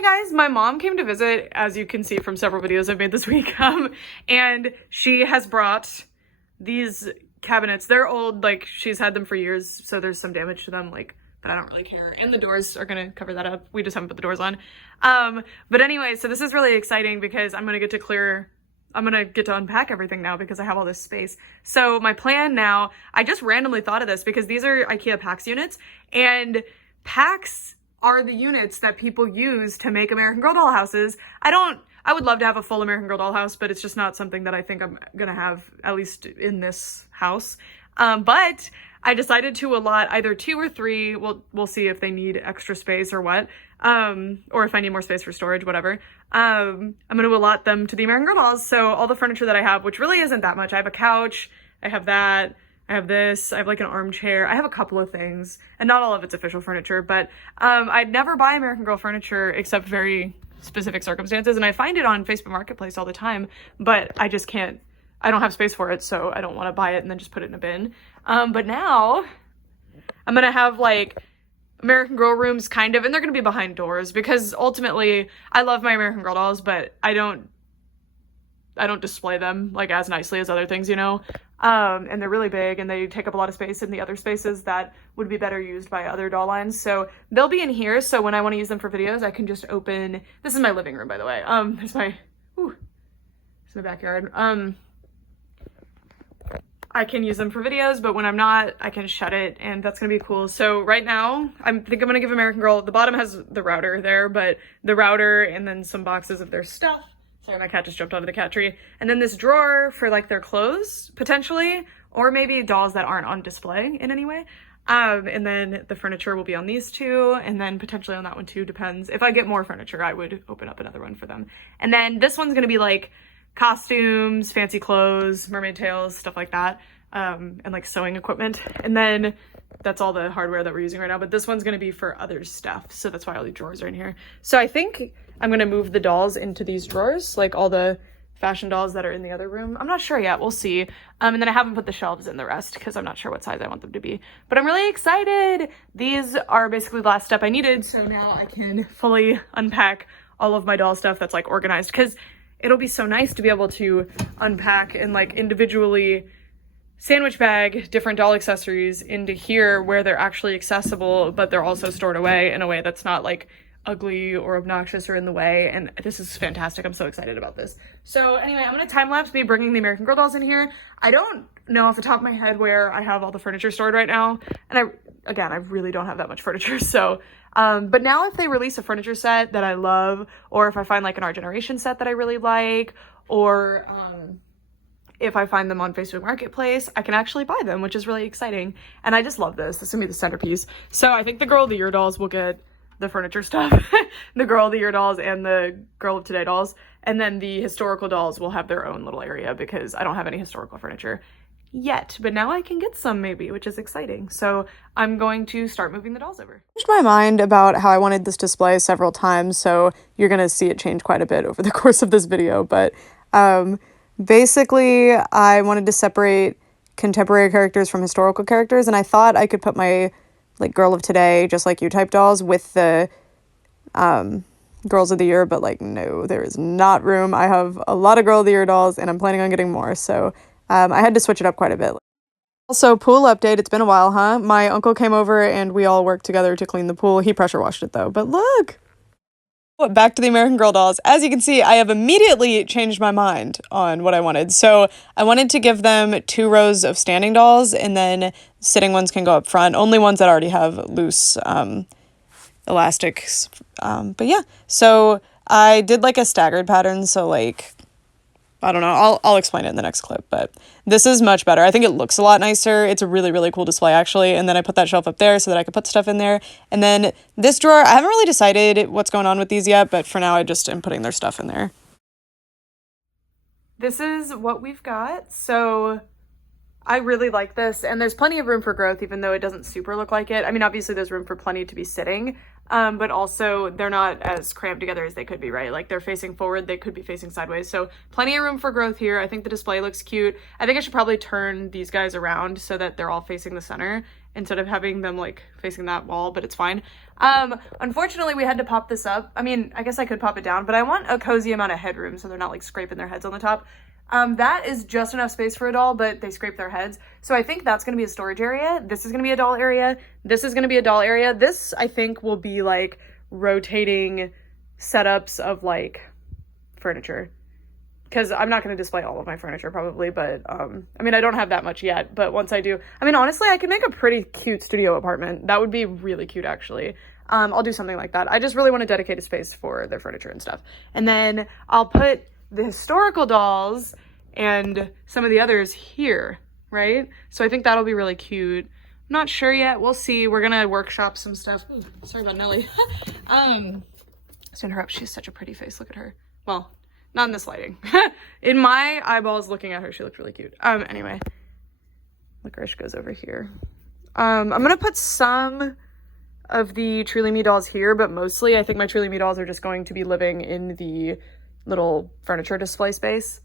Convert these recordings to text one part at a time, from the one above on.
Hey guys, my mom came to visit, as you can see from several videos I've made this week, and she has brought these cabinets. They're old, like she's had them for years, so there's some damage to them, like, but I don't really care. And the doors are gonna cover that up. We just haven't put the doors on. But anyway, so this is really exciting because I'm gonna get to unpack everything now because I have all this space. So my plan now, I just randomly thought of this because these are IKEA PAX units, and PAX are the units that people use to make American Girl doll houses. I would love to have a full American Girl doll house, but it's just not something that I think I'm gonna have, at least in this house. But I decided to allot either 2 or 3. We'll see if they need extra space or what, or if I need more space for storage, whatever. I'm gonna allot them to the American Girl dolls. So all the furniture that I have, which really isn't that much. I have a couch, I have that, I have this, I have like an armchair, I have a couple of things, and not all of it's official furniture, but I'd never buy American Girl furniture except very specific circumstances, and I find it on Facebook Marketplace all the time, but I just can't, I don't have space for it, so I don't want to buy it and then just put it in a bin. But now I'm gonna have like American Girl rooms kind of, and they're gonna be behind doors because ultimately I love my American Girl dolls, but I don't display them like as nicely as other things, you know? And they're really big and they take up a lot of space in the other spaces that would be better used by other doll lines. So they'll be in here. So when I want to use them for videos, I can just open, this is my living room, by the way. There's my backyard. I can use them for videos, but when I'm not, I can shut it, and that's gonna be cool. So right now, I think I'm gonna give American Girl, the bottom has the router there, but the router and then some boxes of their stuff. Sorry, my cat just jumped onto the cat tree. And then this drawer for like their clothes, potentially, or maybe dolls that aren't on display in any way. And then the furniture will be on these 2, and then potentially on that one too, depends. If I get more furniture, I would open up another one for them. And then this one's gonna be like costumes, fancy clothes, mermaid tails, stuff like that, and like sewing equipment. And then that's all the hardware that we're using right now, but this one's gonna be for other stuff, so that's why all the drawers are in here. So I think I'm gonna move the dolls into these drawers, like all the fashion dolls that are in the other room. I'm not sure yet, we'll see. And then I haven't put the shelves in the rest because I'm not sure what size I want them to be, but I'm really excited. These are basically the last step I needed, so now I can fully unpack all of my doll stuff that's like organized, because it'll be so nice to be able to unpack and like individually sandwich bag different doll accessories into here where they're actually accessible, but they're also stored away in a way that's not like ugly or obnoxious or in the way. And this is fantastic. I'm so excited about this. So anyway, I'm gonna time-lapse me bringing the American Girl dolls in here. I don't know off the top of my head where I have all the furniture stored right now. And I really don't have that much furniture. So, but now if they release a furniture set that I love, or if I find like an Our Generation set that I really like, or if I find them on Facebook Marketplace, I can actually buy them, which is really exciting. And I just love this. This is gonna be the centerpiece. So I think the Girl of the Year dolls will get the furniture stuff, the Girl of the Year dolls and the Girl of Today dolls. And then the historical dolls will have their own little area because I don't have any historical furniture yet, but now I can get some maybe, which is exciting. So I'm going to start moving the dolls over. Changed my mind about how I wanted this display several times, so you're gonna see it change quite a bit over the course of this video, but basically I wanted to separate contemporary characters from historical characters, and I thought I could put my like Girl of Today, just like you type dolls with the Girls of the Year, but like no, there is not room. I have a lot of Girl of the Year dolls and I'm planning on getting more, so I had to switch it up quite a bit. Also, pool update. It's been a while, huh? My uncle came over and we all worked together to clean the pool. He pressure washed it though, but look! Back to the American Girl dolls. As you can see, I have immediately changed my mind on what I wanted. So I wanted to give them 2 rows of standing dolls, and then sitting ones can go up front. Only ones that already have loose elastics. But yeah, so I did like a staggered pattern. So like, I don't know, I'll explain it in the next clip, but this is much better. I think it looks a lot nicer. It's a really, really cool display actually. And then I put that shelf up there so that I could put stuff in there. And then this drawer, I haven't really decided what's going on with these yet, but for now I just am putting their stuff in there. This is what we've got. So I really like this, and there's plenty of room for growth, even though it doesn't super look like it. I mean, obviously there's room for plenty to be sitting, but also they're not as cramped together as they could be, right? Like they're facing forward, they could be facing sideways. So plenty of room for growth here. I think the display looks cute. I think I should probably turn these guys around so that they're all facing the center, instead of having them like facing that wall, but it's fine. Unfortunately, we had to pop this up. I mean, I guess I could pop it down, but I want a cozy amount of headroom so they're not like scraping their heads on the top. That is just enough space for a doll, but they scrape their heads. So I think that's going to be a storage area. This is going to be a doll area. This is going to be a doll area. This, I think, will be like rotating setups of like furniture. Because I'm not going to display all of my furniture probably, but I mean, I don't have that much yet, but once I do, I mean, honestly, I could make a pretty cute studio apartment. That would be really cute, actually. I'll do something like that. I just really want to dedicate a space for their furniture and stuff. And then I'll put the historical dolls and some of the others here, right? So I think that'll be really cute. I'm not sure yet. We'll see. We're going to workshop some stuff. Ooh, sorry about Nelly. Stand her up. She's such a pretty face. Look at her. Well, not in this lighting. In my eyeballs looking at her, she looked really cute. Anyway, Licorice goes over here. I'm gonna put some of the Truly Me dolls here, but mostly I think my Truly Me dolls are just going to be living in the little furniture display space.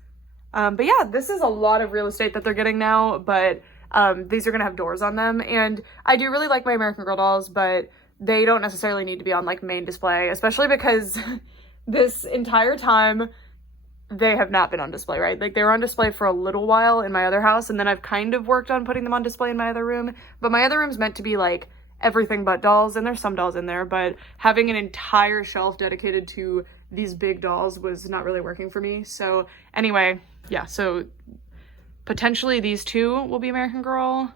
But yeah, this is a lot of real estate that they're getting now, but these are gonna have doors on them. And I do really like my American Girl dolls, but they don't necessarily need to be on like main display, especially because this entire time they have not been on display, right? Like they were on display for a little while in my other house, and then I've kind of worked on putting them on display in my other room, but my other room's meant to be like everything but dolls, and there's some dolls in there, but having an entire shelf dedicated to these big dolls was not really working for me. So anyway, yeah, so potentially these two will be American Girl.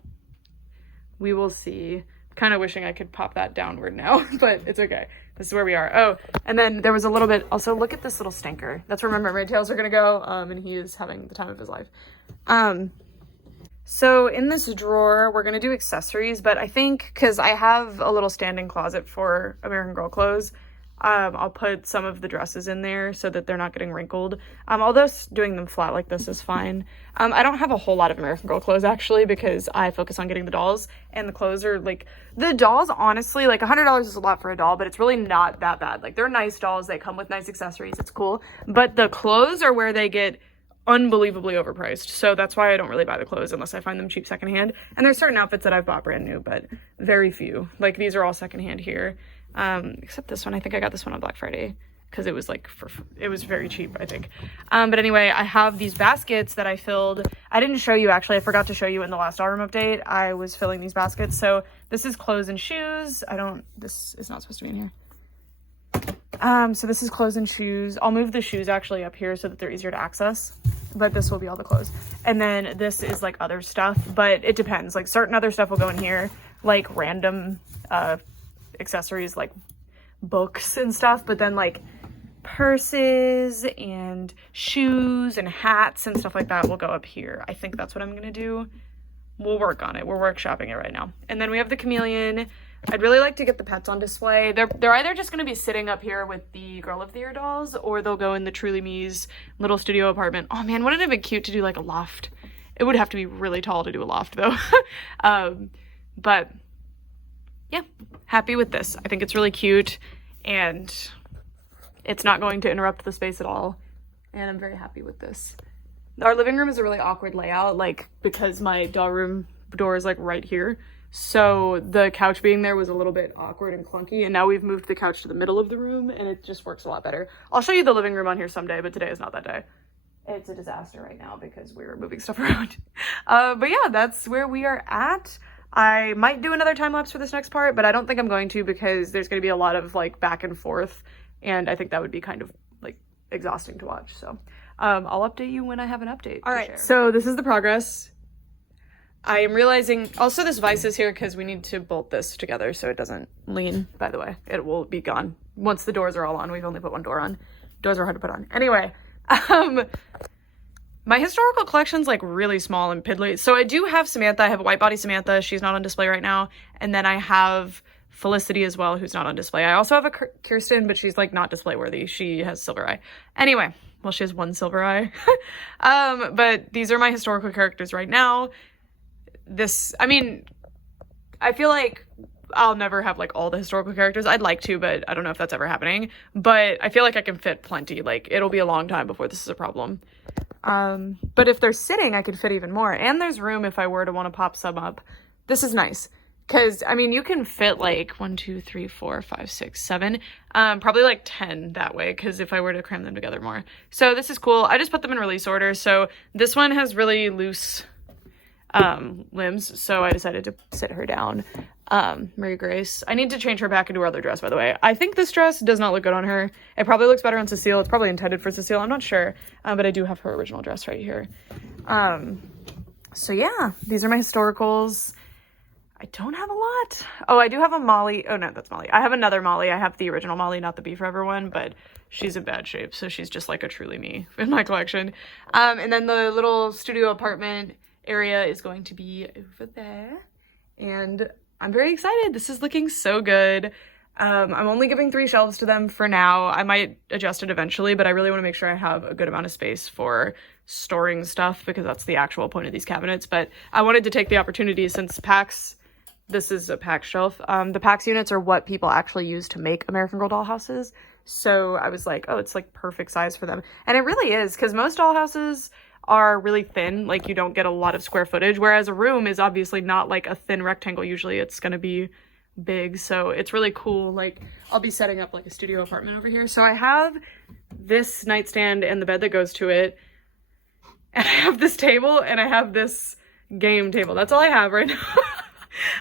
We will see. Kind of wishing I could pop that downward now, but it's okay. This is where we are. Oh, and then there was a little bit, also look at this little stinker. That's where my mermaid tails are gonna go, and he is having the time of his life. So in this drawer, we're gonna do accessories, but I think, cause I have a little standing closet for American Girl clothes, I'll put some of the dresses in there so that they're not getting wrinkled. Although doing them flat like this is fine. I don't have a whole lot of American Girl clothes actually, because I focus on getting the dolls, and the clothes are like, the dolls honestly, like $100 is a lot for a doll, but it's really not that bad. Like they're nice dolls, they come with nice accessories, it's cool. But the clothes are where they get unbelievably overpriced. So that's why I don't really buy the clothes unless I find them cheap secondhand. And there's certain outfits that I've bought brand new, but very few. Like these are all secondhand here. Except this one. I think I got this one on Black Friday because it was like it was very cheap, I think. But anyway, I have these baskets that I filled. I didn't show you actually. I forgot to show you in the last doll room update. I was filling these baskets. So this is clothes and shoes. This is not supposed to be in here. So this is clothes and shoes. I'll move the shoes actually up here so that they're easier to access, but this will be all the clothes. And then this is like other stuff, but it depends. Like certain other stuff will go in here, like random, accessories like books and stuff, but then like purses and shoes and hats and stuff like that will go up here. I think that's what I'm gonna do. We'll work on it. We're workshopping it right now. And then we have the chameleon. I'd really like to get the pets on display. They're either just gonna be sitting up here with the Girl of the Year dolls, or they'll go in the Truly Me's little studio apartment. Oh man, wouldn't it have been cute to do like a loft? It would have to be really tall to do a loft though. But yeah, happy with this. I think it's really cute and it's not going to interrupt the space at all. And I'm very happy with this. Our living room is a really awkward layout, like because my doll room door is like right here. So the couch being there was a little bit awkward and clunky, and now we've moved the couch to the middle of the room and it just works a lot better. I'll show you the living room on here someday, but today is not that day. It's a disaster right now because we're moving stuff around. But yeah, that's where we are at. I might do another time lapse for this next part, but I don't think I'm going to because there's going to be a lot of like back and forth, and I think that would be kind of like exhausting to watch. So I'll update you when I have an update. All right, so this is the progress. I am realizing also this vise is here because we need to bolt this together so it doesn't lean. By the way, it will be gone once the doors are all on. We've only put one door on. Doors are hard to put on. Anyway, my historical collection's like really small and piddly. So I do have Samantha. I have a white body Samantha. She's not on display right now. And then I have Felicity as well, who's not on display. I also have a Kirsten, but she's like not display worthy. She has silver eye. Anyway, well, she has one silver eye. But these are my historical characters right now. I mean, I feel like I'll never have like all the historical characters. I'd like to, but I don't know if that's ever happening. But I feel like I can fit plenty. Like it'll be a long time before this is a problem. But if they're sitting, I could fit even more. And there's room if I were to want to pop some up. This is nice Because, I mean, you can fit like 1, 2, 3, 4, 5, 6, 7, probably like 10 that way, because if I were to cram them together more. So this is cool. I just put them in release order. So this one has really loose limbs, so I decided to sit her down. Mary Grace. I need to change her back into her other dress, by the way. I think this dress does not look good on her. It probably looks better on Cecile. It's probably intended for Cecile. I'm not sure, but I do have her original dress right here. So yeah, these are my historicals. I don't have a lot. Oh, I do have a Molly. Oh, no, that's Molly. I have another Molly. I have the original Molly, not the Be Forever one, but she's in bad shape, so she's just like a truly me in my collection. And then the little studio apartment area is going to be over there. And I'm very excited. This is looking so good. I'm only giving 3 shelves to them for now. I might adjust it eventually, but I really want to make sure I have a good amount of space for storing stuff because that's the actual point of these cabinets. But I wanted to take the opportunity since PAX, this is a PAX shelf. The PAX units are what people actually use to make American Girl doll houses. So I was like, oh, it's like perfect size for them. And it really is, because most doll houses are really thin, like you don't get a lot of square footage, whereas a room is obviously not like a thin rectangle. Usually it's going to be big, so it's really cool. Like I'll be setting up like a studio apartment over here. So I have this nightstand and the bed that goes to it, and I have this table, and I have this game table. That's all I have right now.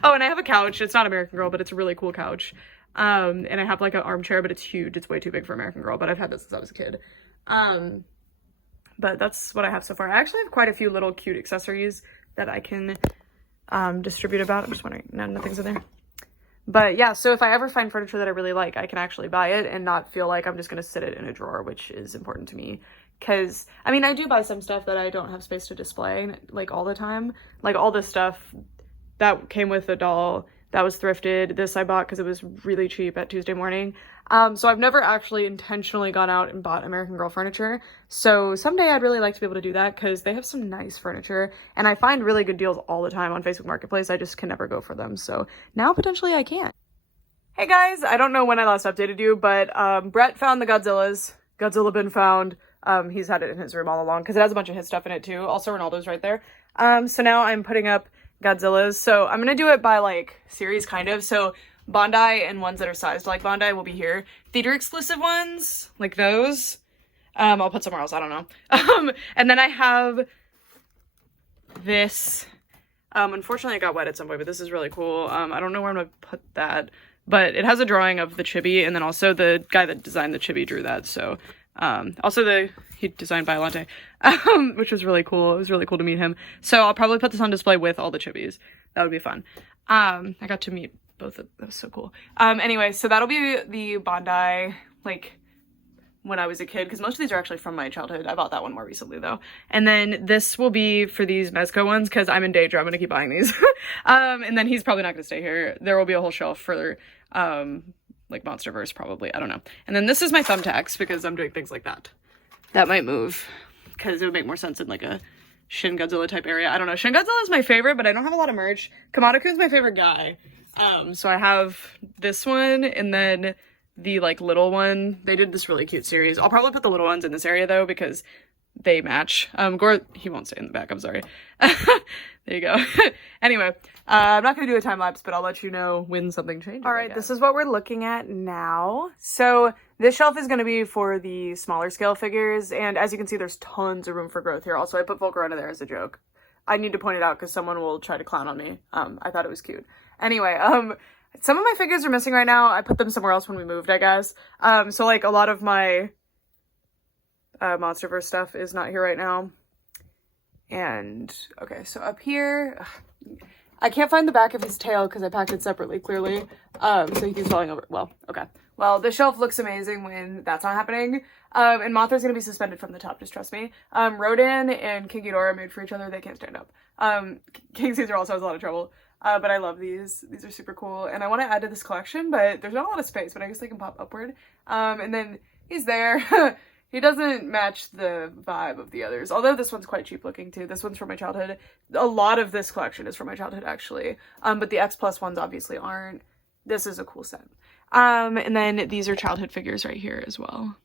Oh, and I have a couch. It's not American Girl, but it's a really cool couch. And I have like an armchair, but it's huge. It's way too big for American Girl, but I've had this since I was a kid. But that's what I have so far. I actually have quite a few little cute accessories that I can distribute about. I'm just wondering, no, nothing's in there. But yeah, so if I ever find furniture that I really like, I can actually buy it and not feel like I'm just going to sit it in a drawer, which is important to me. Because, I mean, I do buy some stuff that I don't have space to display, like, all the time. Like, all this stuff that came with a doll that was thrifted. This I bought because it was really cheap at Tuesday morning. So I've never actually intentionally gone out and bought American Girl furniture. So someday I'd really like to be able to do that because they have some nice furniture. And I find really good deals all the time on Facebook Marketplace. I just can never go for them. So now potentially I can. Hey guys, I don't know when I last updated you, but Brett found the Godzillas. Godzilla been found. He's had it in his room all along because it has a bunch of his stuff in it too. Also Ronaldo's right there. So now I'm putting up Godzillas. So I'm gonna do it by like series kind of. So Bondi and ones that are sized like Bondi will be here. Theater exclusive ones, like those, I'll put somewhere else, I don't know. And then I have this, unfortunately it got wet at some point, but this is really cool. I don't know where I'm gonna put that, but it has a drawing of the chibi, and then also the guy that designed the chibi drew that, so, also he designed Biollante, which was really cool. It was really cool to meet him. So I'll probably put this on display with all the chibis. That would be fun. I got to meet both of them. That was so cool. Anyway, so that'll be the Bondi, like, when I was a kid, because most of these are actually from my childhood. I bought that one more recently, though. And then this will be for these Mezco ones, because I'm in Daedra. I'm going to keep buying these. And then he's probably not going to stay here. There will be a whole shelf for, like, Monsterverse, probably. I don't know. And then this is my thumbtacks, because I'm doing things like that. That might move, because it would make more sense in, like, a Shin Godzilla type area. I don't know. Shin Godzilla is my favorite, but I don't have a lot of merch. Kamado-kun's my favorite guy. So I have this one, and then the, like, little one. They did this really cute series. I'll probably put the little ones in this area, though, because they match. Gore, he won't stay in the back, I'm sorry. There you go. Anyway, I'm not gonna do a time lapse, but I'll let you know when something changes. All right, this is what we're looking at now. So this shelf is gonna be for the smaller scale figures, and as you can see, there's tons of room for growth here. Also, I put Volcarona there as a joke. I need to point it out because someone will try to clown on me. I thought it was cute. Anyway, some of my figures are missing right now. I put them somewhere else when we moved, I guess. So like a lot of my Monsterverse stuff is not here right now. And okay, so up here, I can't find the back of his tail because I packed it separately, clearly. So he keeps falling over. Well, okay. Well, the shelf looks amazing when that's not happening. And Mothra's gonna be suspended from the top, just trust me. Rodan and King Ghidorah are made for each other. They can't stand up. King Caesar also has a lot of trouble. But I love these. These are super cool. And I want to add to this collection, but there's not a lot of space, but I guess they can pop upward. And then he's there. He doesn't match the vibe of the others, although this one's quite cheap looking too. This one's from my childhood. A lot of this collection is from my childhood, actually. But the X Plus ones obviously aren't. This is a cool set. And then these are childhood figures right here as well.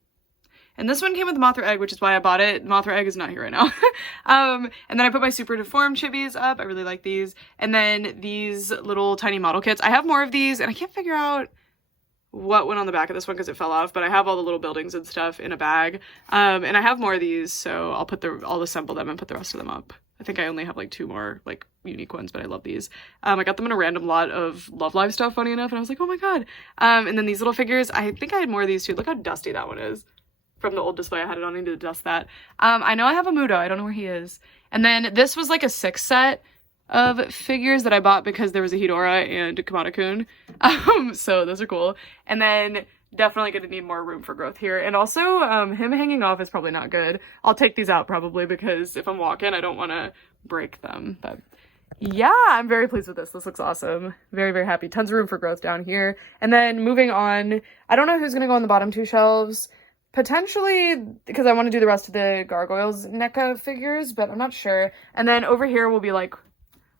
And this one came with the Mothra egg, which is why I bought it. Mothra egg is not here right now. And then I put my super deformed chibis up. I really like these. And then these little tiny model kits. I have more of these, and I can't figure out what went on the back of this one because it fell off, but I have all the little buildings and stuff in a bag. And I have more of these, so I'll assemble them and put the rest of them up. I think I only have like 2 more like unique ones, but I love these. I got them in a random lot of Love Live stuff, funny enough, and I was like, oh my god. And then these little figures, I think I had more of these too. Look how dusty that one is. From the old display, I had it on, I need to dust that. I know I have a Mudo, I don't know where he is. And then this was like a 6 set of figures that I bought because there was a Hedora and a Kamada-kun. So those are cool. And then definitely gonna need more room for growth here. And also, him hanging off is probably not good. I'll take these out probably because if I'm walking, I don't want to break them. But yeah, I'm very pleased with this. This looks awesome. Very, very happy. Tons of room for growth down here. And then moving on, I don't know who's gonna go on the bottom 2 shelves. Potentially, because I want to do the rest of the Gargoyles NECA figures, but I'm not sure. And then over here will be like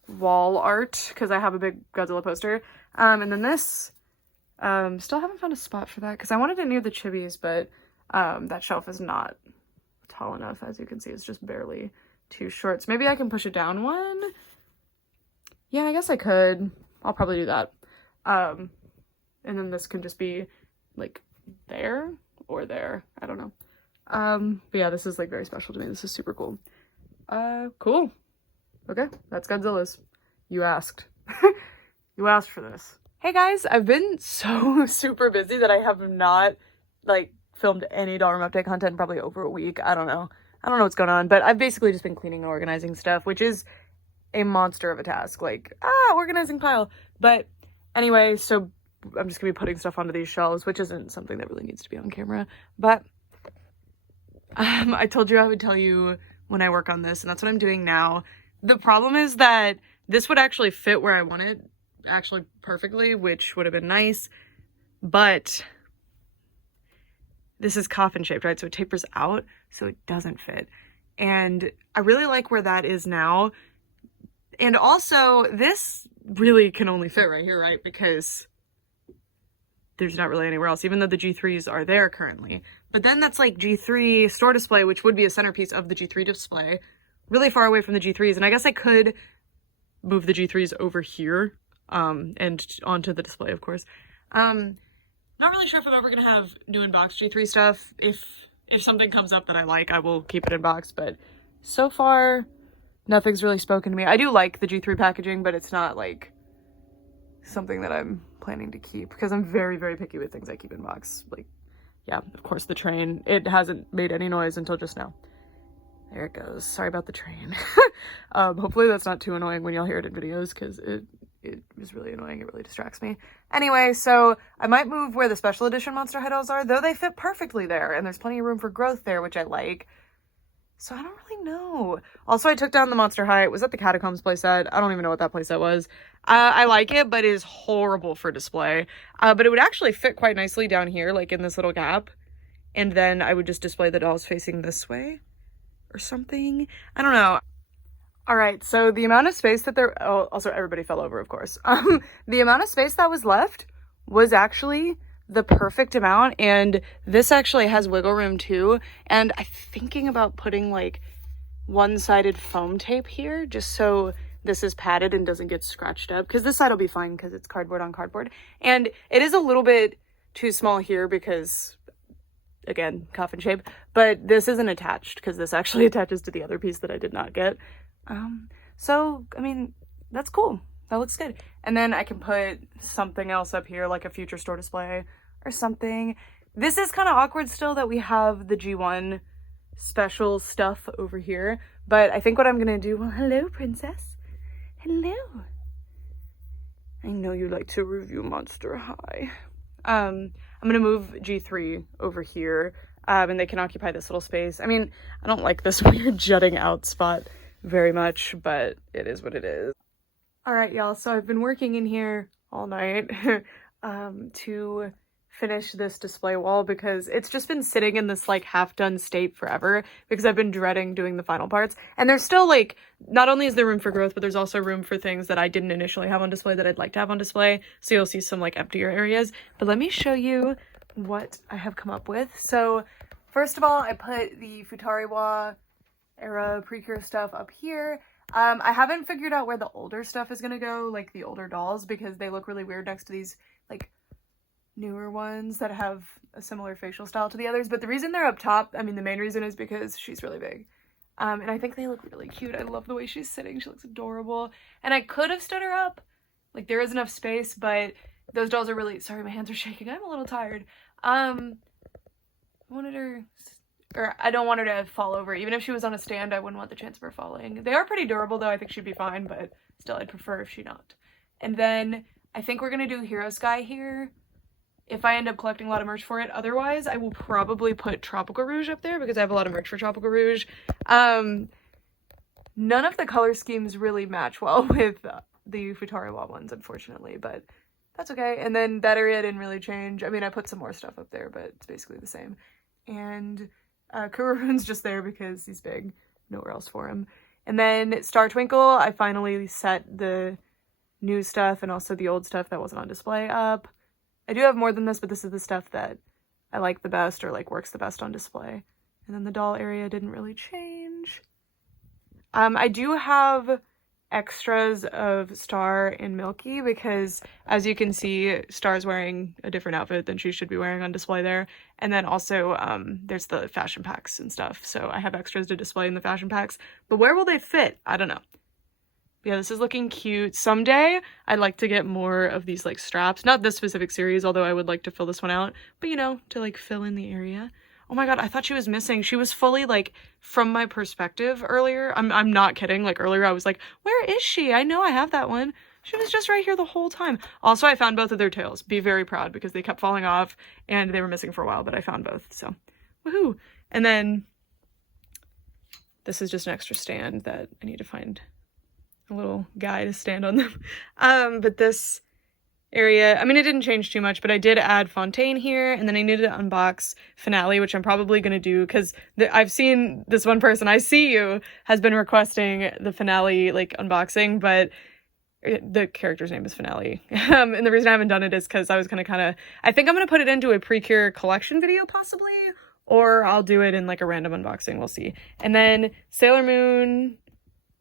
wall art because I have a big Godzilla poster. And then this, still haven't found a spot for that because I wanted it near the chibis, but that shelf is not tall enough. As you can see, it's just barely too short. So maybe I can push it down one. Yeah, I guess I could. I'll probably do that. And then this can just be like there or there. I don't know. But yeah, this is like very special to me. This is super cool. Cool. Okay, that's Godzilla's. You asked. You asked for this. Hey guys, I've been so super busy that I have not like filmed any Doll Room Update content in probably over a week. I don't know what's going on, but I've basically just been cleaning and organizing stuff, which is a monster of a task. Like, organizing pile. But anyway, so I'm just gonna be putting stuff onto these shelves, which isn't something that really needs to be on camera. But I told you I would tell you when I work on this, and that's what I'm doing now. The problem is that this would actually fit where I want it, actually perfectly, which would have been nice, but this is coffin shaped, right? So it tapers out, so it doesn't fit. And I really like where that is now. And also, this really can only fit right here, right? Because there's not really anywhere else, even though the G3s are there currently. But then that's like G3 store display, which would be a centerpiece of the G3 display, really far away from the G3s. And I guess I could move the G3s over here, and onto the display, of course. Not really sure if I'm ever gonna have new in-box G3 stuff. If something comes up that I like, I will keep it in box, but so far, nothing's really spoken to me. I do like the G3 packaging, but it's not like something that I'm planning to keep because I'm very, very picky with things I keep in box. Like, yeah, of course the train, it hasn't made any noise until just now. There it goes. Sorry about the train. Hopefully that's not too annoying when y'all hear it in videos because it is really annoying. It really distracts me. Anyway, so I might move where the special edition monster head dolls are, though they fit perfectly there and there's plenty of room for growth there, which I like. So I don't really know. Also, I took down the Monster High. It was at the Catacombs playset. I don't even know what that playset was. I like it, but it is horrible for display. But it would actually fit quite nicely down here, like in this little gap. And then I would just display the dolls facing this way or something. I don't know. All right, so the amount of space that there... Oh, also everybody fell over, of course. The amount of space that was left was actually the perfect amount, and this actually has wiggle room too. And I'm thinking about putting like one-sided foam tape here just so this is padded and doesn't get scratched up, because this side will be fine because it's cardboard on cardboard. And it is a little bit too small here because, again, coffin shape, but this isn't attached because this actually attaches to the other piece that I did not get. So I mean, that's cool. That looks good. And then I can put something else up here, like a future store display or something. This is kind of awkward still that we have the G1 special stuff over here. But I think what I'm going to do... Well, hello, princess. Hello. I know you like to review Monster High. I'm going to move G3 over here. And they can occupy this little space. I mean, I don't like this weird jutting out spot very much, but it is what it is. All right, y'all, so I've been working in here all night to finish this display wall because it's just been sitting in this like half-done state forever because I've been dreading doing the final parts. And there's still like, not only is there room for growth, but there's also room for things that I didn't initially have on display that I'd like to have on display. So you'll see some like emptier areas. But let me show you what I have come up with. So First of all, I put the Futariwa era Precure stuff up here. I haven't figured out where the older stuff is gonna go, like the older dolls, because they look really weird next to these like newer ones that have a similar facial style to the others. But the reason they're up top, I mean, the main reason is because she's really big. And I think they look really cute. I love the way she's sitting. She looks adorable. And I could have stood her up. Like, there is enough space, but those dolls are really... Sorry, my hands are shaking. I'm a little tired. I wanted her... Or I don't want her to fall over. Even if she was on a stand, I wouldn't want the chance of her falling. They are pretty durable, though. I think she'd be fine, but still, I'd prefer if she not. And then I think we're going to do Hero Sky here, if I end up collecting a lot of merch for it. Otherwise, I will probably put Tropical Rouge up there because I have a lot of merch for Tropical Rouge. None of the color schemes really match well with the Futariwa ones, unfortunately, but that's okay. And then that area didn't really change. I mean, I put some more stuff up there, but it's basically the same. And Kururoon's just there because he's big. Nowhere else for him. And then Star Twinkle, I finally set the new stuff and also the old stuff that wasn't on display up. I do have more than this, but this is the stuff that I like the best or like works the best on display. And then the doll area didn't really change. I do have extras of Star and Milky because, as you can see, Star's wearing a different outfit than she should be wearing on display there. And then also there's the fashion packs and stuff. So I have extras to display in the fashion packs. But where will they fit? I don't know. Yeah, this is looking cute. Someday, I'd like to get more of these, like, straps. Not this specific series, although I would like to fill this one out. But, you know, to, like, fill in the area. Oh my god, I thought she was missing. She was fully, like, from my perspective earlier. I'm not kidding. Like, earlier I was like, where is she? I know I have that one. She was just right here the whole time. Also, I found both of their tails. Be very proud, because they kept falling off, and they were missing for a while, but I found both, so. Woohoo! And then, this is just an extra stand that I need to find a little guy to stand on them. But this area, I mean, it didn't change too much, but I did add Fontaine here, and then I needed to unbox Finale, which I'm probably going to do, because I've seen this one person, I see you, has been requesting the Finale, like, unboxing, but the character's name is Finale. And the reason I haven't done it is because I was going to kind of, I think I'm going to put it into a Precure collection video, possibly, or I'll do it in, like, a random unboxing, we'll see. And then Sailor Moon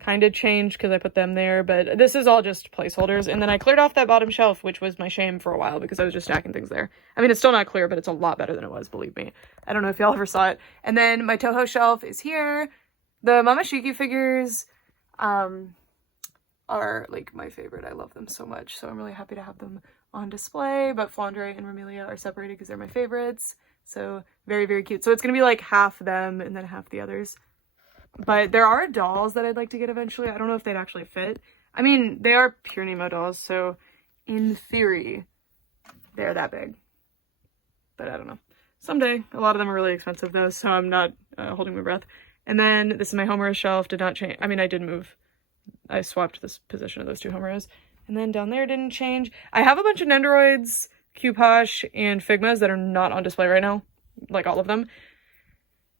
kind of changed because I put them there, but this is all just placeholders. And then I cleared off that bottom shelf, which was my shame for a while because I was just stacking things there. I mean, it's still not clear, but it's a lot better than it was, believe me. I don't know if y'all ever saw it. And then my Toho shelf is here. The Mamashiki figures are, like, my favorite. I love them so much, so I'm really happy to have them on display. But Flandre and Romelia are separated because they're my favorites. So very, very cute. So it's gonna be like half them and then half the others. But there are dolls that I'd like to get eventually. I don't know if they'd actually fit. I mean, they are Pure Nemo dolls, so in theory, they're that big. But I don't know. Someday. A lot of them are really expensive, though, so I'm not holding my breath. And then this is my Homura shelf. Did not change. I mean, I did move. I swapped this position of those two Homuras. And then down there didn't change. I have a bunch of Nendoroids, Cuposh, and Figmas that are not on display right now. Like, all of them.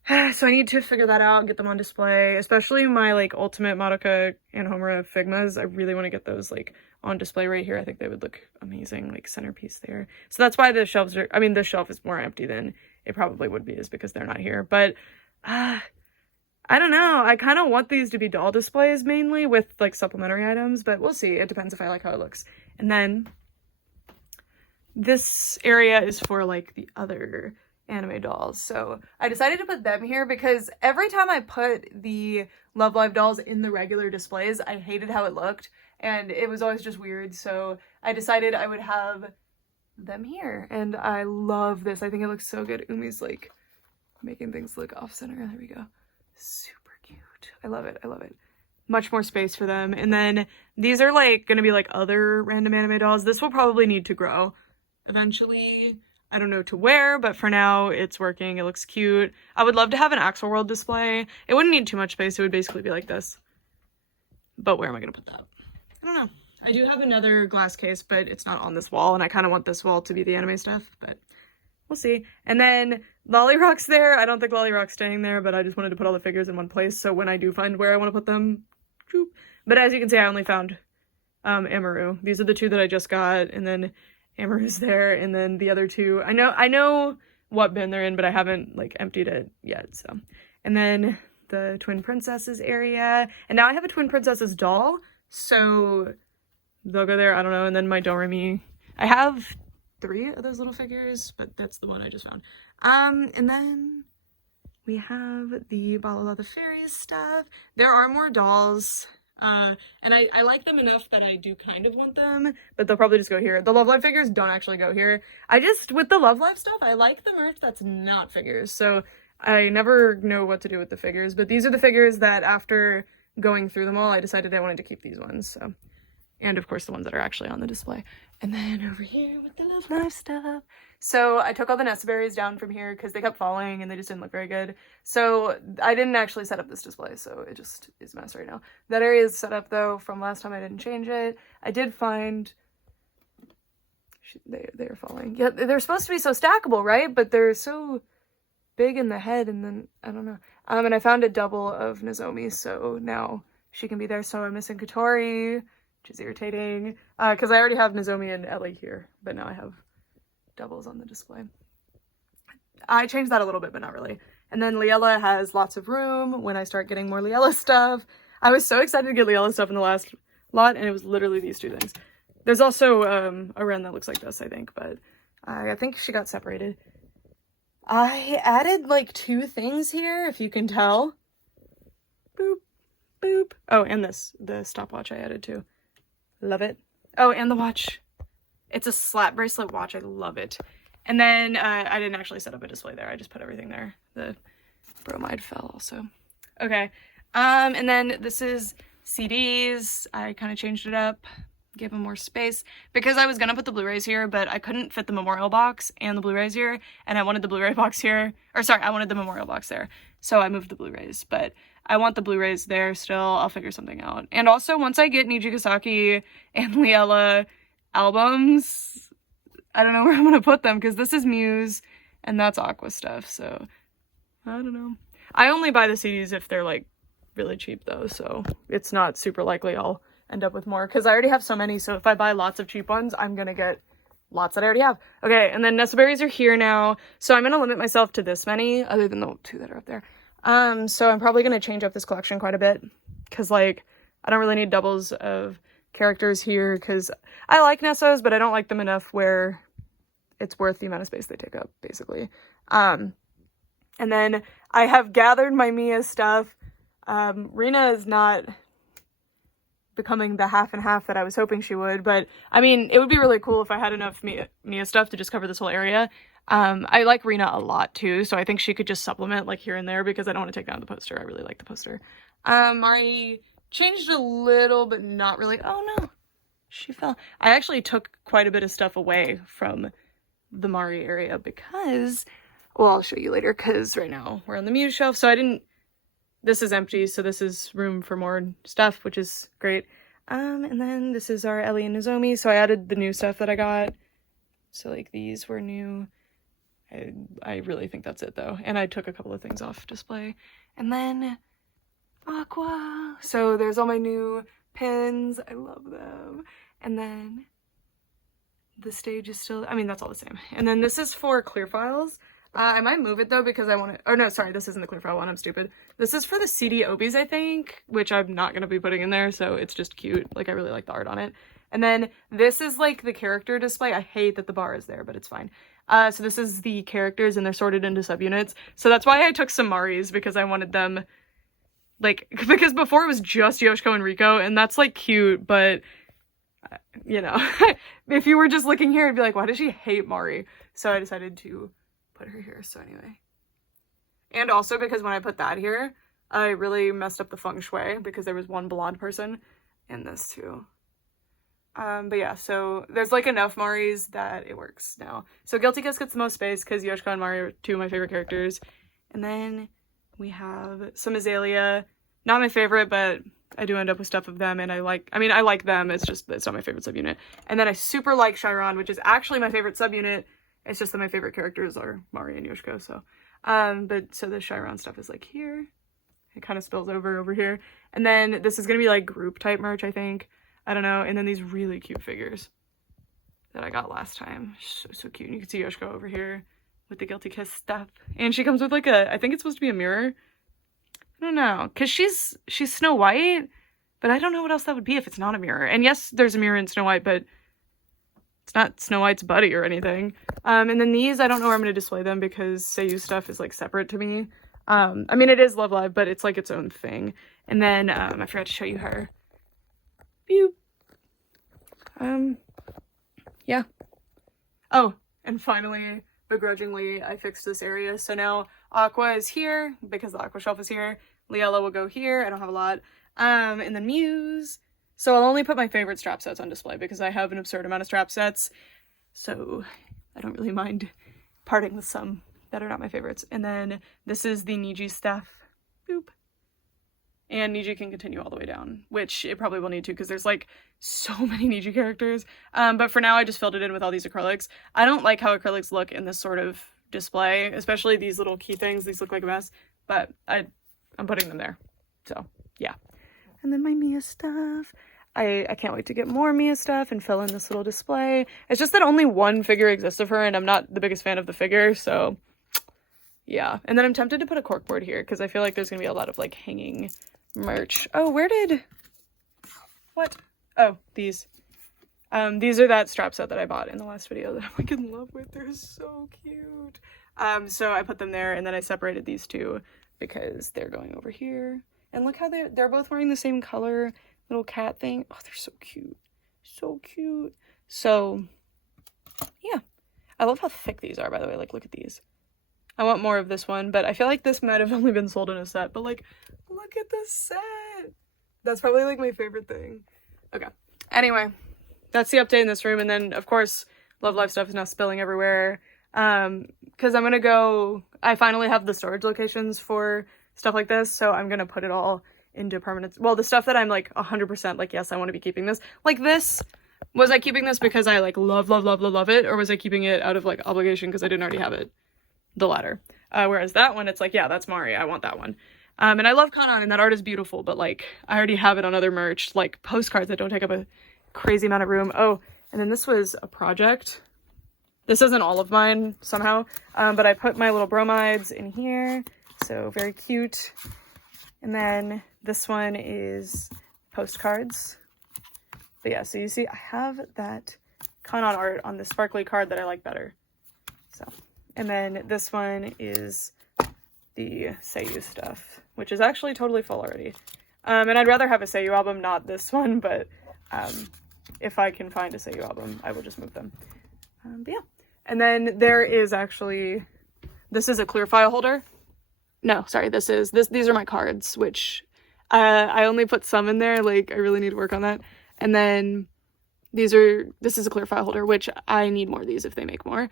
So I need to figure that out and get them on display, especially my, like, Ultimate Madoka and Homura Figmas. I really want to get those, like, on display right here. I think they would look amazing, like, centerpiece there. So that's why the shelves are, I mean, this shelf is more empty than it probably would be, is because they're not here. But, I don't know. I kind of want these to be doll displays mainly with, like, supplementary items, but we'll see. It depends if I like how it looks. And then this area is for, like, the other anime dolls. So I decided to put them here because every time I put the Love Live dolls in the regular displays, I hated how it looked and it was always just weird. So I decided I would have them here and I love this. I think it looks so good. Umi's like making things look off center. There we go. Super cute. I love it. I love it. Much more space for them. And then these are like going to be like other random anime dolls. This will probably need to grow eventually. I don't know to where, but for now it's working. It looks cute. I would love to have an Axel World display. It wouldn't need too much space. It would basically be like this. But where am I going to put that? I don't know. I do have another glass case, but it's not on this wall, and I kind of want this wall to be the anime stuff, but we'll see. And then Lolly Rock's there. I don't think Lolly Rock's staying there, but I just wanted to put all the figures in one place, so when I do find where I want to put them, whoop. But as you can see, I only found Amaru. These are the two that I just got, and then Amaru's there, and then the other two. I know what bin they're in, but I haven't like emptied it yet, so. And then the twin princesses area, and now I have a twin princesses doll, so they'll go there, I don't know. And then my Doremi, I have 3 of those little figures, but that's the one I just found. And then we have the Balala the Fairies stuff. There are more dolls, and I like them enough that I do kind of want them, but they'll probably just go here. The Love Live figures don't actually go here. With the Love Live stuff, I like the merch that's not figures, so I never know what to do with the figures, but these are the figures that after going through them all, I decided I wanted to keep these ones, so. And of course the ones that are actually on the display. And then over here with the Love Live stuff. So I took all the Nessa berries down from here because they kept falling and they just didn't look very good. So I didn't actually set up this display, so it just is a mess right now. That area is set up though from last time. I didn't change it. I did find they're falling. Yeah, they're supposed to be so stackable, right? But they're so big in the head, and then I don't know. And I found a double of Nozomi, so now she can be there. So I'm missing Katori, which is irritating, because I already have Nozomi and Ellie here, but now I have doubles on the display. I changed that a little bit, but not really. And then Liella has lots of room when I start getting more Liella stuff. I was so excited to get Liella stuff in the last lot, and it was literally these 2 things. There's also a Ren that looks like this, I think, but I think she got separated. I added like 2 things here, if you can tell. Boop, boop. Oh, and the stopwatch I added too. Love it. Oh, and the watch. It's a slap bracelet watch. I love it. And then I didn't actually set up a display there. I just put everything there. The bromide fell also. Okay. And then this is CDs. I kind of changed it up, gave them more space because I was gonna put the Blu-rays here, but I couldn't fit the memorial box and the Blu-rays here, and I wanted the Blu-ray box here. Or sorry, I wanted the memorial box there. So I moved the Blu-rays, but I want the Blu-rays there still. I'll figure something out. And also, once I get Nijigasaki and Liella albums, I don't know where I'm gonna put them because this is Muse and that's Aqua stuff, so I don't know. I only buy the CDs if they're like really cheap though, so it's not super likely I'll end up with more because I already have so many, so if I buy lots of cheap ones, I'm gonna get lots that I already have. Okay, and then Nessa berries are here now, so I'm gonna limit myself to this many, other than the 2 that are up there. So I'm probably gonna change up this collection quite a bit because like I don't really need doubles of characters here because I like Nessas, but I don't like them enough where it's worth the amount of space they take up, basically. And then I have gathered my Mia stuff. Rena is not becoming the half and half that I was hoping she would, but I mean, it would be really cool if I had enough Mia stuff to just cover this whole area. I like Rena a lot too, so I think she could just supplement like here and there because I don't want to take down the poster. I really like the poster. Mari changed a little, but not really. Oh no, she fell. I actually took quite a bit of stuff away from the Mari area because, well, I'll show you later because right now we're on the Muse shelf, so I didn't, this is empty, so this is room for more stuff, which is great. And then this is our Ellie and Nozomi, so I added the new stuff that I got. So like these were new. I really think that's it though. And I took a couple of things off display. And then Aqua. So there's all my new pins. I love them. And then the stage is still, I mean, that's all the same. And then this is for clear files. I might move it though because I want to, or no, sorry, this isn't the clear file one, I'm stupid. This is for the CD Obies, I think, which I'm not going to be putting in there, so it's just cute. Like, I really like the art on it. And then this is like the character display. I hate that the bar is there, but it's fine. So this is the characters and they're sorted into subunits. So that's why I took some Maris, because I wanted them, like, because before it was just Yoshiko and Riko, and that's like cute, but you know, if you were just looking here, it'd be like, why does she hate Mari? So I decided to put her here. So anyway, and also because when I put that here, I really messed up the feng shui because there was one blonde person in this too. But yeah, so there's like enough Maris that it works now. So Guilty Kiss gets the most space because Yoshiko and Mari are two of my favorite characters. And then we have some Azalea. Not my favorite, but I do end up with stuff of them, and I like them, it's just, it's not my favorite subunit. And then I super like Chiron, which is actually my favorite subunit. It's just that my favorite characters are Mari and Yoshiko, so. But so the Chiron stuff is like here. It kind of spills over here. And then this is gonna be like group type merch, I think. I don't know. And then these really cute figures that I got last time. So cute. And you can see Yoshiko over here with the Guilty Kiss stuff. And she comes with like I think it's supposed to be a mirror. I don't know, because she's Snow White, but I don't know what else that would be if it's not a mirror. And yes, there's a mirror in Snow White, but it's not Snow White's buddy or anything. And then these, I don't know where I'm going to display them because Seiyu stuff is like separate to me. I mean, it is Love Live, but it's like its own thing. And then I forgot to show you her. Pew. Yeah. Oh, and finally, begrudgingly, I fixed this area. So now Aqua is here because the Aqua shelf is here. Liella will go here. I don't have a lot. And then Muse. So I'll only put my favorite strap sets on display because I have an absurd amount of strap sets. So I don't really mind parting with some that are not my favorites. And then this is the Niji stuff. Boop. And Niji can continue all the way down, which it probably will need to because there's like so many Niji characters. But for now, I just filled it in with all these acrylics. I don't like how acrylics look in this sort of display, especially these little key things. These look like a mess, but I'm putting them there. So yeah. And then my Mia stuff. I can't wait to get more Mia stuff and fill in this little display. It's just that only one figure exists of her and I'm not the biggest fan of the figure, so yeah. And then I'm tempted to put a corkboard here because I feel like there's gonna be a lot of like hanging merch. Oh, what? Oh, these. These are that strap set that I bought in the last video that I'm like in love with. They're so cute. So I put them there and then I separated these two because they're going over here. And look how they're both wearing the same color little cat thing. Oh, they're so cute. So cute. So, yeah. I love how thick these are, by the way. Like, look at these. I want more of this one, but I feel like this might have only been sold in a set. But, like, look at the set. That's probably, like, my favorite thing. Okay. Anyway, that's the update in this room. And then, of course, Love Live stuff is now spilling everywhere. Because I'm going to go... I finally have the storage locations for stuff like this, so I'm going to put it all into permanent. Well, the stuff that I'm like 100% like, yes, I want to be keeping this. Like this, was I keeping this because I like love it? Or was I keeping it out of like obligation because I didn't already have it? The latter. Whereas that one, it's like, yeah, that's Mari. I want that one. And I love Kanan and that art is beautiful, but like I already have it on other merch, like postcards that don't take up a crazy amount of room. Oh, and then this was a project. This isn't all of mine somehow, but I put my little bromides in here. So very cute. And then this one is postcards. But yeah, so you see I have that Kanan art on the sparkly card that I like better. So, and then this one is the Seiyu stuff, which is actually totally full already. And I'd rather have a Seiyu album, not this one, but if I can find a Seiyu album, I will just move them. But yeah. And then there is actually, this is a clear file holder. No, sorry, these are my cards, which I only put some in there. Like, I really need to work on that. And then this is a clear file holder, which I need more of these if they make more.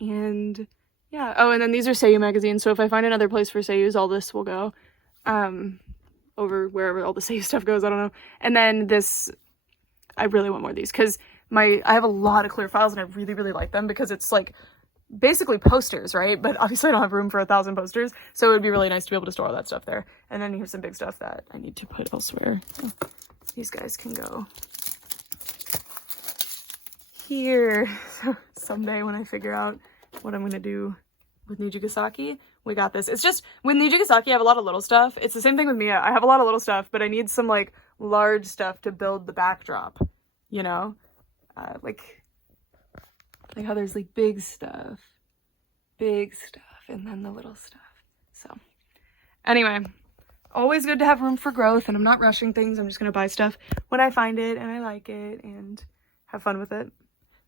And yeah. Oh, and then these are Seiyu magazines. So if I find another place for Seiyus, all this will go over wherever all the Seiyu stuff goes. I don't know. And then this, I really want more of these because I have a lot of clear files and I really, really like them because it's like basically posters, right? But obviously I don't have room for 1,000 posters, so it would be really nice to be able to store all that stuff there. And then here's some big stuff that I need to put elsewhere. So these guys can go here. Someday when I figure out what I'm gonna do with Nijigasaki, we got this. It's just, with Nijigasaki I have a lot of little stuff. It's the same thing with Mia. I have a lot of little stuff, but I need some like large stuff to build the backdrop, you know? Like how there's like big stuff, and then the little stuff. So anyway, always good to have room for growth, and I'm not rushing things. I'm just going to buy stuff when I find it and I like it and have fun with it,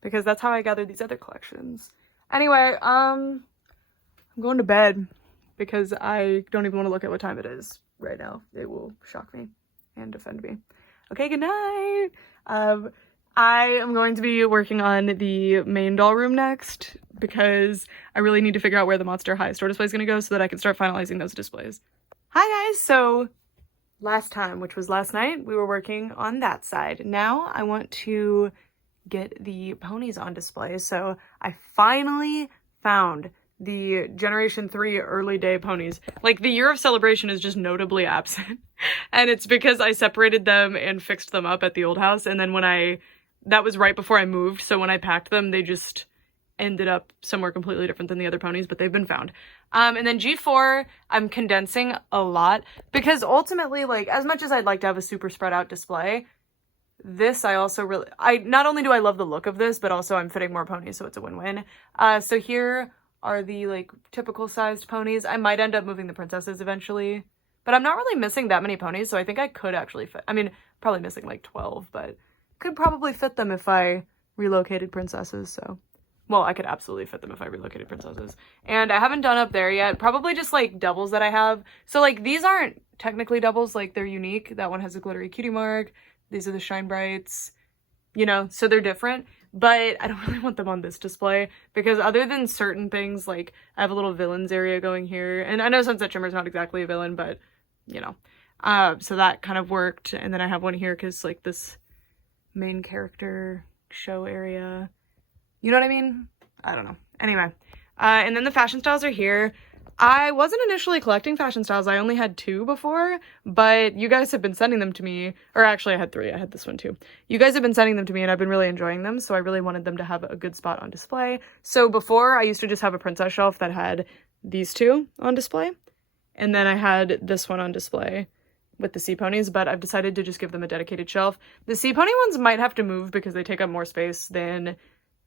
because that's how I gathered these other collections. Anyway, I'm going to bed because I don't even want to look at what time it is right now. It will shock me and offend me. Okay, good night. I am going to be working on the main doll room next because I really need to figure out where the Monster High store display is going to go so that I can start finalizing those displays. Hi guys, so last time, which was last night, we were working on that side. Now I want to get the ponies on display, so I finally found the Generation 3 early day ponies. Like, the year of celebration is just notably absent, and it's because I separated them and fixed them up at the old house, and then that was right before I moved, so when I packed them, they just ended up somewhere completely different than the other ponies, but they've been found. And then G4, I'm condensing a lot because ultimately, like, as much as I'd like to have a super spread out display, this I also really, not only do I love the look of this, but also I'm fitting more ponies, so it's a win-win. So here are the, like, typical sized ponies. I might end up moving the princesses eventually, but I'm not really missing that many ponies, so I think I could actually fit, I mean, probably missing like 12, but could probably fit them if I relocated princesses, so. Well, I could absolutely fit them if I relocated princesses. And I haven't done up there yet. Probably just, like, doubles that I have. So, like, these aren't technically doubles. Like, they're unique. That one has a glittery cutie mark. These are the Shine Brights. You know, so they're different. But I don't really want them on this display. Because other than certain things, like, I have a little villains area going here. And I know Sunset Shimmer's not exactly a villain, but, you know. So that kind of worked. And then I have one here because, like, this main character show area. You know what I mean? I don't know. Anyway, and then the fashion styles are here. I wasn't initially collecting fashion styles. I only had 2 before, but you guys have been sending them to me. Or actually, I had 3. I had this one too. You guys have been sending them to me, and I've been really enjoying them, so I really wanted them to have a good spot on display. So before, I used to just have a princess shelf that had these 2 on display, and then I had this one on display with the sea ponies, but I've decided to just give them a dedicated shelf. The sea pony ones might have to move because they take up more space than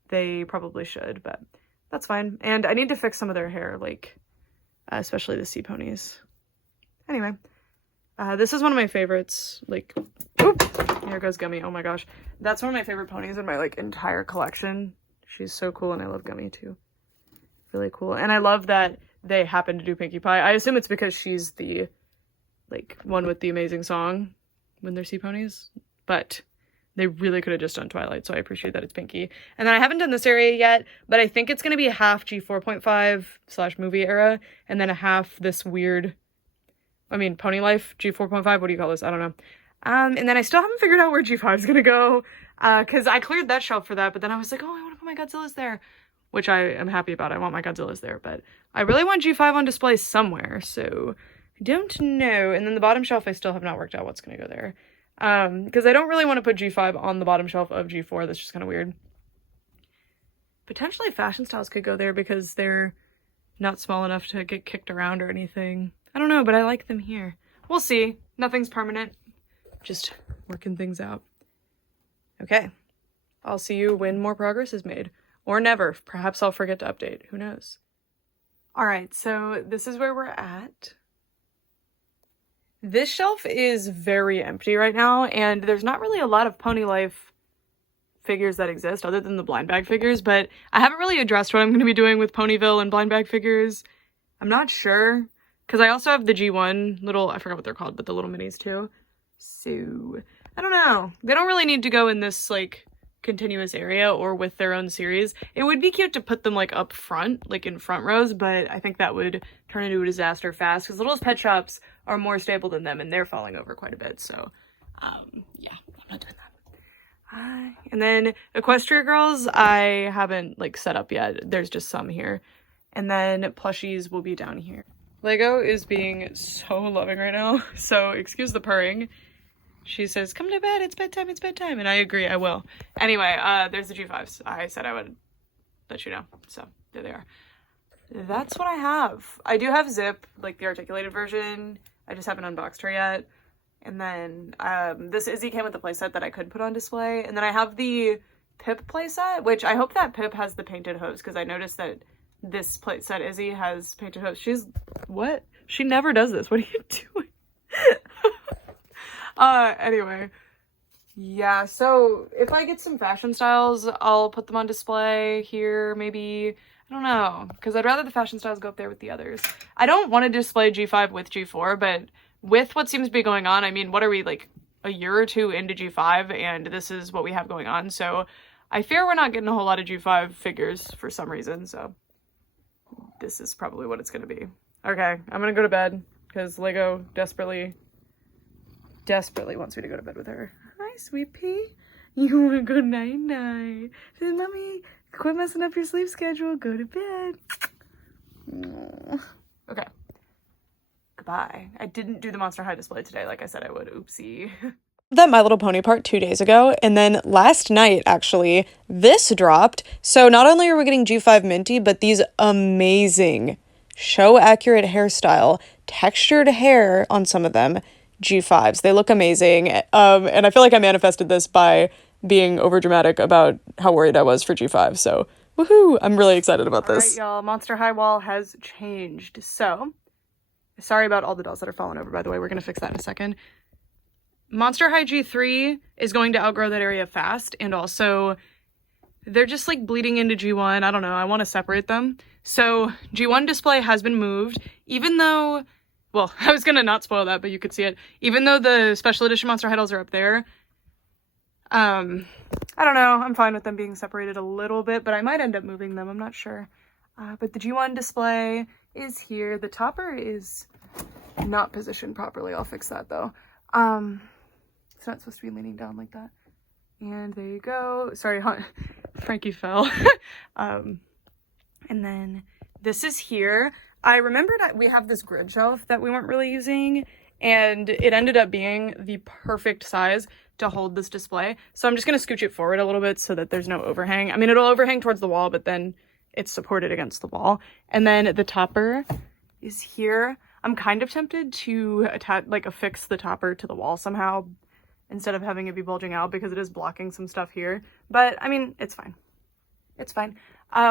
they probably should, but that's fine. And I need to fix some of their hair, like, especially the sea ponies. Anyway, this is one of my favorites. Like, oop, here goes Gummy. Oh my gosh. That's one of my favorite ponies in my, like, entire collection. She's so cool, and I love Gummy too. Really cool. And I love that they happen to do Pinkie Pie. I assume it's because she's the, like, one with the amazing song when they're sea ponies, but they really could have just done Twilight, so I appreciate that it's Pinkie. And then I haven't done this area yet, but I think it's going to be a half G4.5/movie era, and then a half this weird, I mean, Pony Life G4.5, what do you call this? I don't know. And then I still haven't figured out where G5 is going to go, because I cleared that shelf for that, but then I was like, oh, I want to put my Godzillas there, which I am happy about. I want my Godzillas there, but I really want G5 on display somewhere, so I don't know. And then the bottom shelf, I still have not worked out what's going to go there. Because I don't really want to put G5 on the bottom shelf of G4. That's just kind of weird. Potentially fashion styles could go there because they're not small enough to get kicked around or anything. I don't know, but I like them here. We'll see. Nothing's permanent. Just working things out. Okay. I'll see you when more progress is made. Or never. Perhaps I'll forget to update. Who knows? Alright, so this is where we're at. This shelf is very empty right now, and there's not really a lot of Pony Life figures that exist other than the blind bag figures, but I haven't really addressed what I'm going to be doing with Ponyville and blind bag figures. I'm not sure, because I also have the G1 little, I forgot what they're called, but the little minis too. So, I don't know. They don't really need to go in this, like, continuous area or with their own series. It would be cute to put them, like, up front, like in front rows, but I think that would turn into a disaster fast because Littlest Pet Shops are more stable than them and they're falling over quite a bit. So, yeah, I'm not doing that. And then Equestria Girls, I haven't, like, set up yet. There's just some here. And then plushies will be down here. Lego is being so loving right now, so excuse the purring. She says, come to bed, it's bedtime, and I agree, I will. Anyway, there's the G5s. I said I would let you know, so there they are. That's what I have. I do have Zip, like the articulated version. I just haven't unboxed her yet. And then this Izzy came with the playset that I could put on display. And then I have the Pip playset, which I hope that Pip has the painted hooves, because I noticed that this playset Izzy has painted hooves. She's, what? She never does this. What are you doing? Anyway. Yeah, so if I get some fashion styles, I'll put them on display here, maybe. I don't know, because I'd rather the fashion styles go up there with the others. I don't want to display G5 with G4, but with what seems to be going on, I mean, what are we, like, a year or two into G5, and this is what we have going on, so I fear we're not getting a whole lot of G5 figures for some reason, so this is probably what it's going to be. Okay, I'm going to go to bed, because Lego desperately wants me to go to bed with her. Hi, sweet pea. You want to go night-night. Says, Mommy, quit messing up your sleep schedule. Go to bed. Aww. Okay. Goodbye. I didn't do the Monster High display today like I said I would. Oopsie. That My Little Pony part 2 days ago, and then last night, actually, this dropped. So not only are we getting G5 Minty, but these amazing show accurate hairstyle, textured hair on some of them, G5s. They look amazing. And I feel like I manifested this by being overdramatic about how worried I was for G5. So woohoo! I'm really excited about this. All right, y'all, Monster High wall has changed. So sorry about all the dolls that are falling over, by the way. We're gonna fix that in a second. Monster High G3 is going to outgrow that area fast, and also they're just like bleeding into G1. I don't know, I want to separate them. So G1 display has been moved, even though, well, I was gonna not spoil that, but you could see it. Even though the special edition Monster High dolls are up there, I don't know, I'm fine with them being separated a little bit, but I might end up moving them, I'm not sure. But the G1 display is here. The topper is not positioned properly. I'll fix that though. It's not supposed to be leaning down like that. And there you go. Sorry, Frankie fell. And then this is here. I remembered we have this grid shelf that we weren't really using, and it ended up being the perfect size to hold this display. So I'm just going to scooch it forward a little bit so that there's no overhang. I mean, it'll overhang towards the wall, but then it's supported against the wall. And then the topper is here. I'm kind of tempted to affix the topper to the wall somehow instead of having it be bulging out, because it is blocking some stuff here. But I mean, it's fine. It's fine.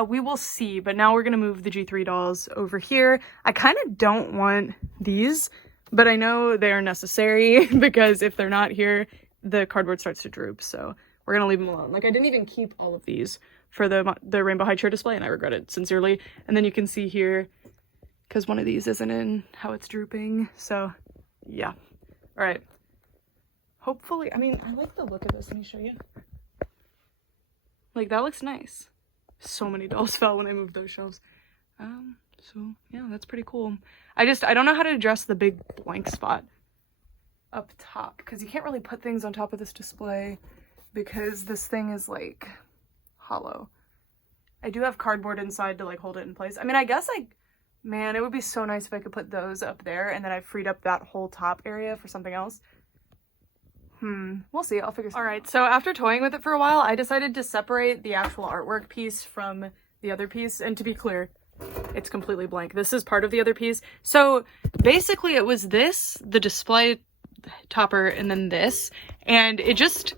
We will see, but now we're gonna move the G3 dolls over here. I kind of don't want these, but I know they are necessary because if they're not here, the cardboard starts to droop. So we're gonna leave them alone. Like, I didn't even keep all of these for the Rainbow High chair display, and I regret it sincerely. And then you can see here, because one of these isn't in, how it's drooping. So yeah. All right. Hopefully, I mean, I like the look of this. Let me show you. Like, that looks nice. So many dolls fell when I moved those shelves. So yeah, that's pretty cool. I don't know how to address the big blank spot up top, because you can't really put things on top of this display because this thing is like hollow. I do have cardboard inside to like hold it in place. I mean, I guess man, it would be so nice if I could put those up there and then I freed up that whole top area for something else. We'll see. I'll figure something out. All right, so after toying with it for a while, I decided to separate the actual artwork piece from the other piece. And to be clear, it's completely blank. This is part of the other piece. So basically it was this, the display topper, and then this, and it just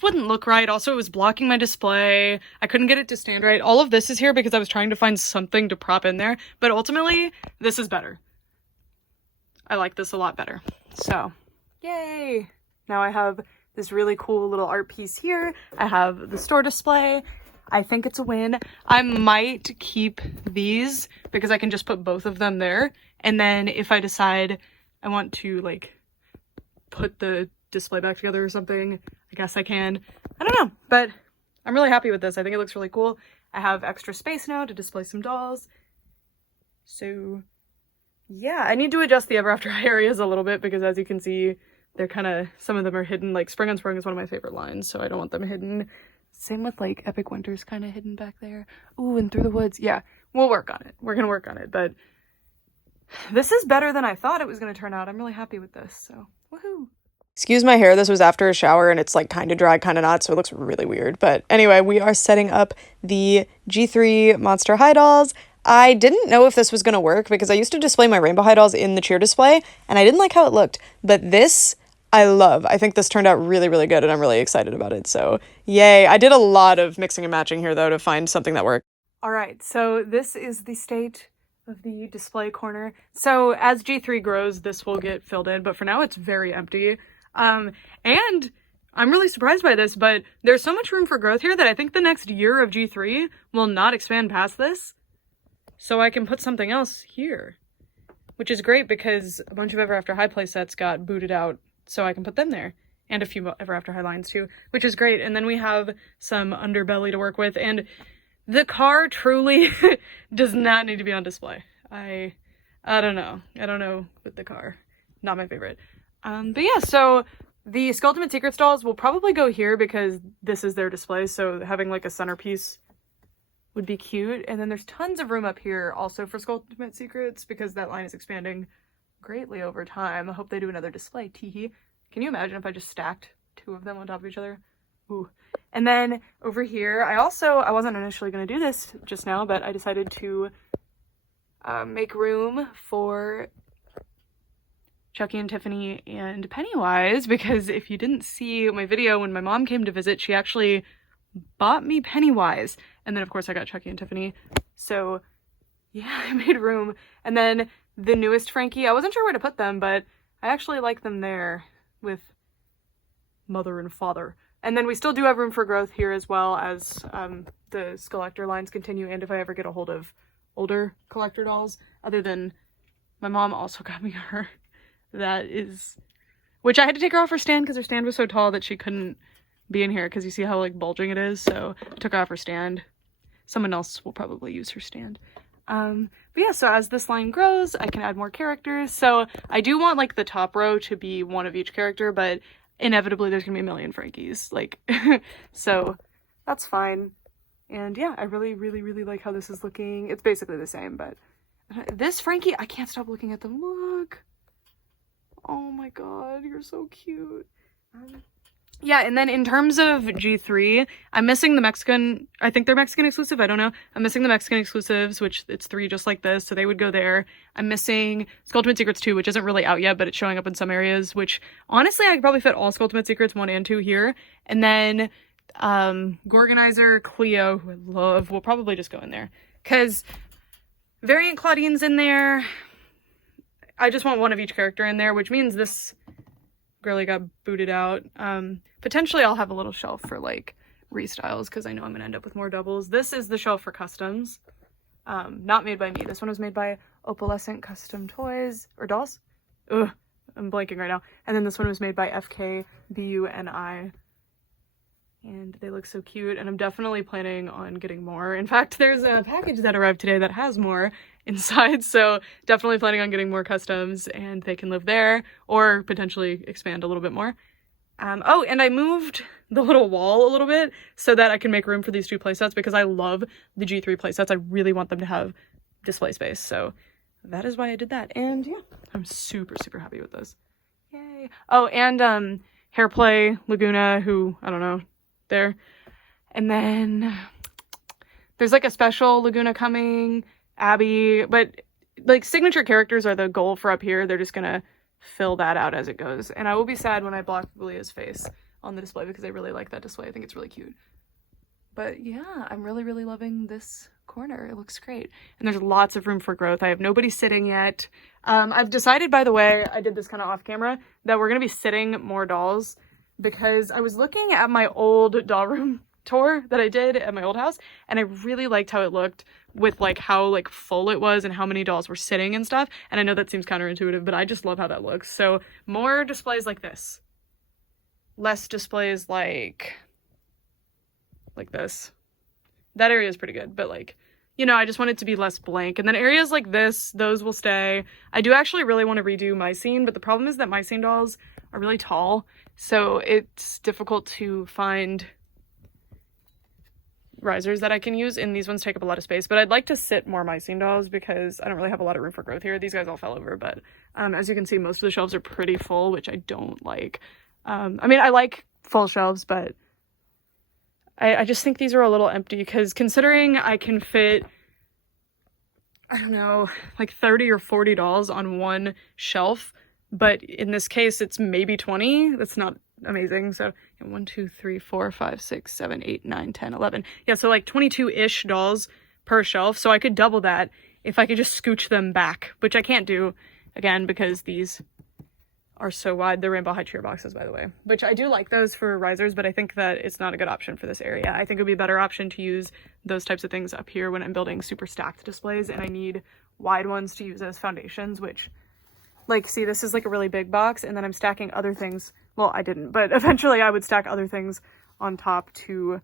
wouldn't look right. Also, it was blocking my display. I couldn't get it to stand right. All of this is here because I was trying to find something to prop in there, but ultimately this is better. I like this a lot better. So yay. Now I have this really cool little art piece here. I have the store display. I think it's a win. I might keep these because I can just put both of them there. And then if I decide I want to like put the display back together or something, I guess I can. I don't know, but I'm really happy with this. I think it looks really cool. I have extra space now to display some dolls. So yeah, I need to adjust the Ever After High areas a little bit because as you can see, they're kind of, some of them are hidden. Like Spring on Spring is one of my favorite lines, so I don't want them hidden. Same with like Epic Winter's kind of hidden back there. Ooh, and Through the Woods. Yeah, we'll work on it. We're gonna work on it, but this is better than I thought it was gonna turn out. I'm really happy with this, so woohoo. Excuse my hair, this was after a shower and it's like kind of dry, kind of not, so it looks really weird. But anyway, we are setting up the G3 Monster High dolls. I didn't know if this was gonna work because I used to display my Rainbow High dolls in the cheer display and I didn't like how it looked, but this I love. I think this turned out really, really good and I'm really excited about it. So yay. I did a lot of mixing and matching here though to find something that worked. All right, so this is the state of the display corner. So as G3 grows, this will get filled in, but for now it's very empty. And I'm really surprised by this, but there's so much room for growth here that I think the next year of G3 will not expand past this. So I can put something else here, which is great because a bunch of Ever After High playsets got booted out. So I can put them there, and a few Ever After High lines too, which is great. And then we have some underbelly to work with, and the car truly does not need to be on display. I don't know. I don't know with the car. Not my favorite. But yeah, so the Skulltimate Secrets dolls will probably go here because this is their display, so having like a centerpiece would be cute. And then there's tons of room up here also for Skulltimate Secrets because that line is expanding greatly over time. I hope they do another display. Teehee. Can you imagine if I just stacked 2 of them on top of each other? Ooh. And then over here, I wasn't initially going to do this just now, but I decided to make room for Chucky and Tiffany and Pennywise, because if you didn't see my video when my mom came to visit, she actually bought me Pennywise. And then of course I got Chucky and Tiffany. So yeah, I made room. And then the newest Frankie, I wasn't sure where to put them, but I actually like them there with mother and father. And then we still do have room for growth here as well as the Skullactor lines continue, and if I ever get a hold of older collector dolls, other than my mom also got me her. That is, which I had to take her off her stand because her stand was so tall that she couldn't be in here, because you see how like bulging it is, so I took her off her stand. Someone else will probably use her stand. But yeah, so as this line grows, I can add more characters. So I do want like the top row to be one of each character, but inevitably there's gonna be a million Frankies, like so that's fine. And yeah, I really like how this is looking. It's basically the same, but this Frankie, I can't stop looking at them. Look, oh my god, you're so cute. Yeah, and then in terms of G3, I'm missing the Mexican, I think they're Mexican exclusive, I don't know. I'm missing the Mexican exclusives, which it's 3 just like this, so they would go there. I'm missing Skulltimate Secrets 2, which isn't really out yet, but it's showing up in some areas, which honestly, I could probably fit all Skulltimate Secrets 1 and 2 here. And then Gorganizer, Cleo, who I love, will probably just go in there. Because Variant Claudine's in there. I just want one of each character in there, which means this girly got booted out. Potentially I'll have a little shelf for like restyles, because I know I'm gonna end up with more doubles. This is the shelf for customs. Not made by me. This one was made by Opalescent Custom Toys or Dolls. Ugh, I'm blanking right now. And then this one was made by FKBUNI. And they look so cute, and I'm definitely planning on getting more. In fact, there's a package that arrived today that has more inside, so definitely planning on getting more customs, and they can live there or potentially expand a little bit more. Oh, and I moved the little wall a little bit so that I can make room for these 2 playsets, because I love the G3 playsets. I really want them to have display space, so that is why I did that. And yeah, I'm super happy with this. Yay. Oh, and Hairplay Laguna, who, I don't know, there. And then there's like a special Laguna coming, Abby, but like signature characters are the goal for up here. They're just gonna fill that out as it goes. And I will be sad when I block Leah's face on the display, because I really like that display. I think it's really cute. But yeah, I'm really loving this corner. It looks great. And there's lots of room for growth. I have nobody sitting yet. I've decided, by the way, I did this kind of off camera, that we're gonna be sitting more dolls, because I was looking at my old doll room tour that I did at my old house, and I really liked how it looked with like how like full it was and how many dolls were sitting and stuff. And I know that seems counterintuitive, but I just love how that looks. So more displays like this, less displays like this. That area is pretty good, but like, you know, I just want it to be less blank. And then areas like this, those will stay. I do actually really want to redo my scene, but the problem is that my scene dolls are really tall, so it's difficult to find risers that I can use, and these ones take up a lot of space. But I'd like to sit more my scene dolls, because I don't really have a lot of room for growth here. These guys all fell over, but as you can see, most of the shelves are pretty full, which I don't like. I mean, I like full shelves, but I just think these are a little empty, because considering I can fit, I don't know, like 30 or 40 dolls on one shelf, but in this case it's maybe 20. That's not amazing. So 1, 2, 3, 4, 5, 6, 7, 8, 9, 10, 11. Yeah, so like 22-ish dolls per shelf. So I could double that if I could just scooch them back, which I can't do, again, because these are so wide. They're Rainbow High cheer boxes, by the way, which I do like those for risers, but I think that it's not a good option for this area. I think it would be a better option to use those types of things up here when I'm building super stacked displays, and I need wide ones to use as foundations, which, like, see, this is like a really big box, and then I'm stacking other things. Well, I didn't, but eventually I would stack other things on top to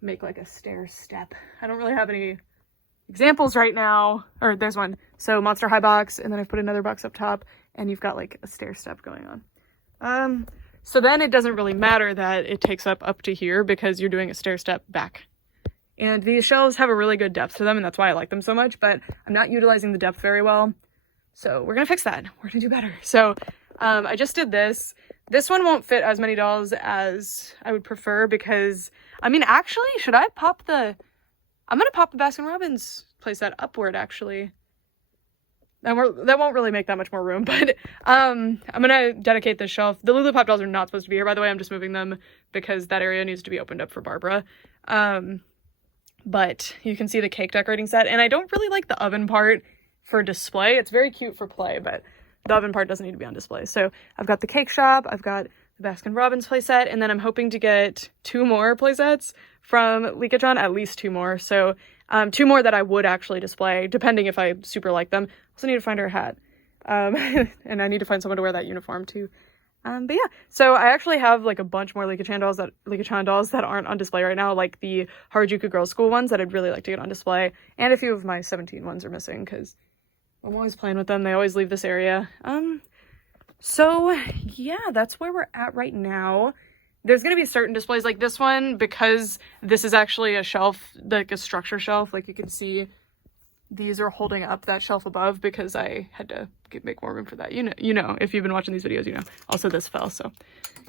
make like a stair step. I don't really have any examples right now, or there's one. So Monster High box, and then I've put another box up top, and you've got like a stair step going on. So then it doesn't really matter that it takes up to here, because you're doing a stair step back. And these shelves have a really good depth to them, and that's why I like them so much, but I'm not utilizing the depth very well. So we're gonna fix that. We're gonna do better. So I just did this. This one won't fit as many dolls as I would prefer because, I mean, actually, should I pop the... I'm going to pop the Baskin-Robbins playset upward, actually. That won't really make that much more room, but I'm going to dedicate this shelf. The Lulu Pop dolls are not supposed to be here, by the way. I'm just moving them because that area needs to be opened up for Barbara. But you can see the cake decorating set, and I don't really like the oven part for display. It's very cute for play, but the oven part doesn't need to be on display. So I've got the cake shop, I've got the Baskin-Robbins playset, and then I'm hoping to get 2 more playsets from Leakatron, at least 2 more. So 2 more that I would actually display, depending if I super like them. Also need to find her a hat. And I need to find someone to wear that uniform too. But yeah, so I actually have like a bunch more Leakatron dolls that aren't on display right now, like the Harajuku Girls School ones that I'd really like to get on display, and a few of my 17 ones are missing because I'm always playing with them. They always leave this area. So yeah, that's where we're at right now. There's going to be certain displays like this one, because this is actually a shelf, like a structure shelf. Like you can see these are holding up that shelf above because I had to make more room for that. You know, if you've been watching these videos, you know. Also this fell, so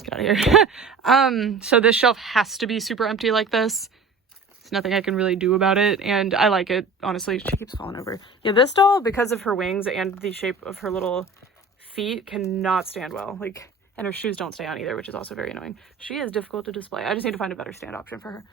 get out of here. So this shelf has to be super empty like this. There's nothing I can really do about it, and I like it, honestly. She keeps falling over. Yeah, this doll, because of her wings and the shape of her little feet, cannot stand well. Like, and her shoes don't stay on either, which is also very annoying. She is difficult to display. I just need to find a better stand option for her.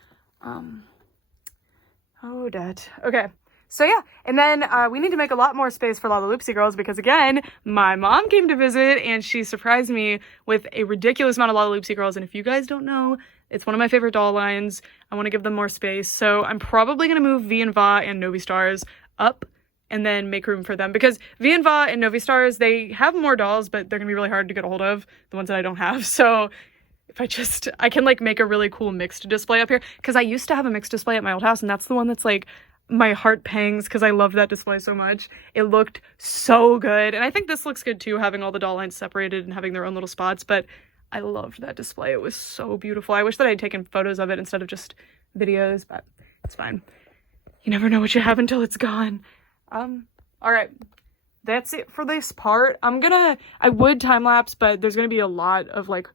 Oh, dat. Okay. So yeah, and then we need to make a lot more space for Lalaloopsy girls because, again, my mom came to visit and she surprised me with a ridiculous amount of Lalaloopsy girls. And if you guys don't know, it's one of my favorite doll lines. I want to give them more space. So I'm probably going to move V and Va and Novi Stars up and then make room for them, because V and Va and Novi Stars, they have more dolls, but they're going to be really hard to get a hold of, the ones that I don't have. So if I can like make a really cool mixed display up here, because I used to have a mixed display at my old house, and that's the one that's like my heart pangs because I loved that display so much. It looked so good, and I think this looks good too, having all the doll lines separated and having their own little spots, but I loved that display. It was so beautiful. I wish that I'd taken photos of it instead of just videos, but it's fine. You never know what you have until it's gone. All right, that's it for this part. I would time lapse, but there's gonna be a lot of like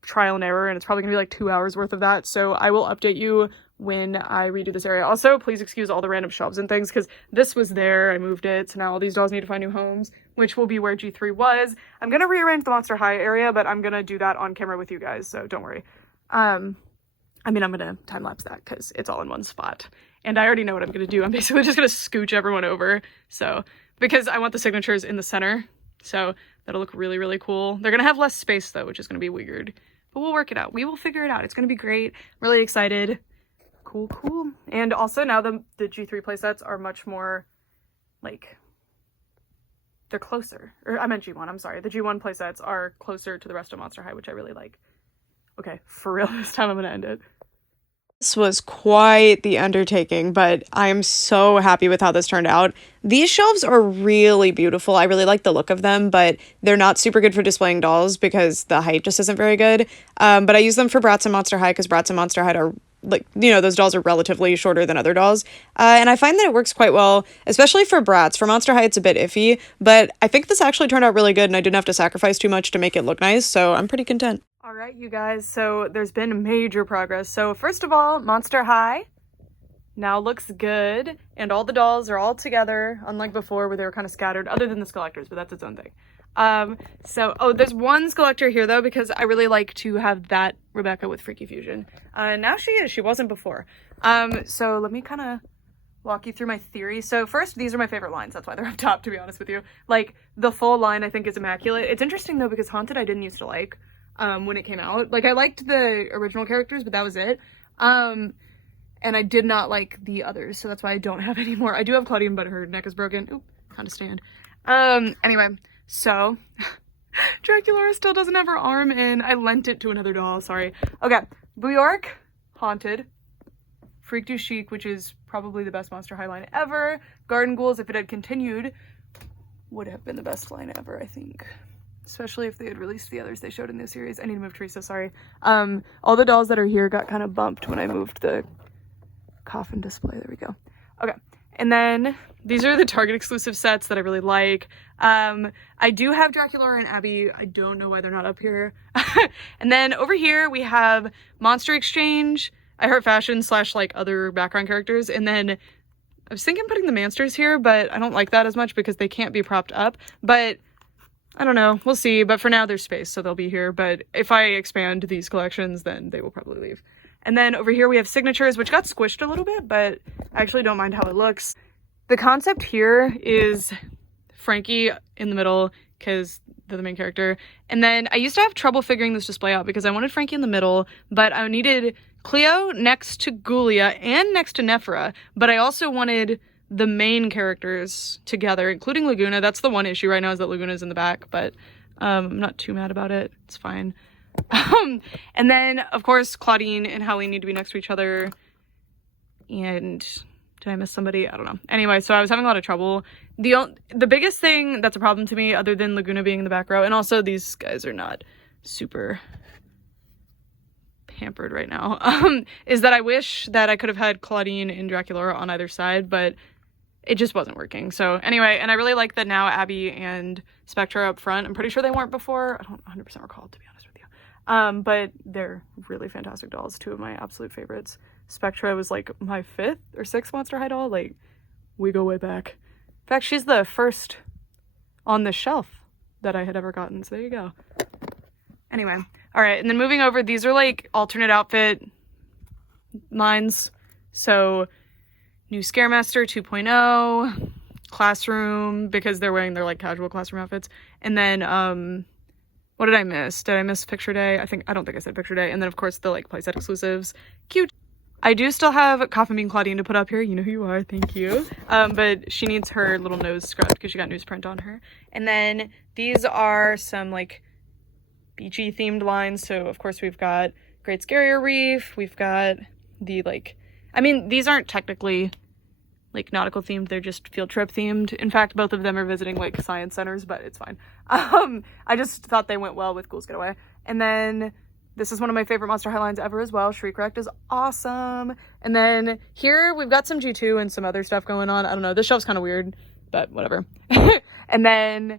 trial and error, and it's probably gonna be like 2 hours worth of that, so I will update you when I redo this area. Also, please excuse all the random shelves and things, because this was there, I moved it, so now all these dolls need to find new homes, which will be where G3 was. I'm gonna rearrange the Monster High area, but I'm gonna do that on camera with you guys, so don't worry. I mean, I'm gonna time lapse that because it's all in one spot, and I already know what I'm gonna do. I'm basically just gonna scooch everyone over, so because I want the signatures in the center, so that'll look really, really cool. They're gonna have less space though, which is gonna be weird, but we'll work it out. We will figure it out. It's gonna be great. Really excited. Cool. And also now the G3 playsets are much more like, they're closer. Or I meant G1, I'm sorry. The G1 playsets are closer to the rest of Monster High, which I really like. Okay, for real, this time I'm gonna end it. This was quite the undertaking, but I'm so happy with how this turned out. These shelves are really beautiful. I really like the look of them, but they're not super good for displaying dolls because the height just isn't very good. But I use them for Bratz and Monster High because Bratz and Monster High are, like, you know, those dolls are relatively shorter than other dolls. And I find that it works quite well, especially for Bratz. For Monster High, it's a bit iffy, but I think this actually turned out really good and I didn't have to sacrifice too much to make it look nice, so I'm pretty content. All right, you guys, so there's been major progress. So first of all, Monster High now looks good, and all the dolls are all together, unlike before where they were kind of scattered, other than the Skelectors, but that's its own thing. There's one Skelector here though, because I really like to have that Rebecca with Freaky Fusion. Now she wasn't before. So let me kind of walk you through my theory. So first, these are my favorite lines. That's why they're up top, to be honest with you. Like, the full line I think is immaculate. It's interesting though, because Haunted I didn't used to like when it came out. Like, I liked the original characters, but that was it. And I did not like the others, so that's why I don't have any more. I do have Claudine, but her neck is broken. Oop, kind of stand. Anyway, so Draculaura still doesn't have her arm in. I lent it to another doll, sorry. Okay, Bjork, Haunted. Freak Du Chic, which is probably the best Monster High line ever. Garden Ghouls, if it had continued, would have been the best line ever, I think. Especially if they had released the others they showed in this series. I need to move Teresa, sorry. All the dolls that are here got kind of bumped when I moved the coffin display. There we go. Okay, and then these are the Target exclusive sets that I really like. I do have Dracula and Abby. I don't know why they're not up here. And then over here we have Monster Exchange, I Heart Fashion / like other background characters. And then I was thinking putting the Mansters here, but I don't like that as much because they can't be propped up. But I don't know, we'll see. But for now there's space, so they'll be here. But if I expand these collections, then they will probably leave. And then over here we have signatures, which got squished a little bit, but I actually don't mind how it looks. The concept here is Frankie in the middle because they're the main character. And then I used to have trouble figuring this display out because I wanted Frankie in the middle, but I needed Cleo next to Ghoulia and next to Nephra. But I also wanted the main characters together, including Laguna. That's the one issue right now, is that Laguna's in the back, but I'm not too mad about it. It's fine. And then, of course, Claudine and Helene need to be next to each other. And did I miss somebody? I don't know. Anyway, so I was having a lot of trouble. The biggest thing that's a problem to me, other than Laguna being in the back row, and also these guys are not super pampered right now, is that I wish that I could have had Claudine and Dracula on either side, but it just wasn't working. So anyway, and I really like that now Abby and Spectra are up front. I'm pretty sure they weren't before. I don't 100% recall, to be honest with you. But they're really fantastic dolls. Two of my absolute favorites. Spectra was like my 5th or 6th Monster High doll. Like, we go way back. In fact, she's the first on the shelf that I had ever gotten. So there you go. Anyway, all right. And then moving over, these are like alternate outfit lines. So new Scaremaster 2.0, Classroom, because they're wearing their like casual classroom outfits. And then, what did I miss? Did I miss Picture Day? I don't think I said Picture Day. And then of course the like playset exclusives. Cute. I do still have Coffin Bean Claudine to put up here. You know who you are. Thank you. But she needs her little nose scrubbed because she got newsprint on her. And then these are some like beachy themed lines. So of course we've got Great Scarier Reef. We've got the like, I mean, these aren't technically like nautical themed, they're just field trip themed. In fact, both of them are visiting like science centers, but it's fine. I just thought they went well with Ghouls Get Away. And then this is one of my favorite Monster High lines ever as well. Shriek Wrecked is awesome. And then here we've got some G2 and some other stuff going on. I don't know, this shelf's kind of weird, but whatever. And then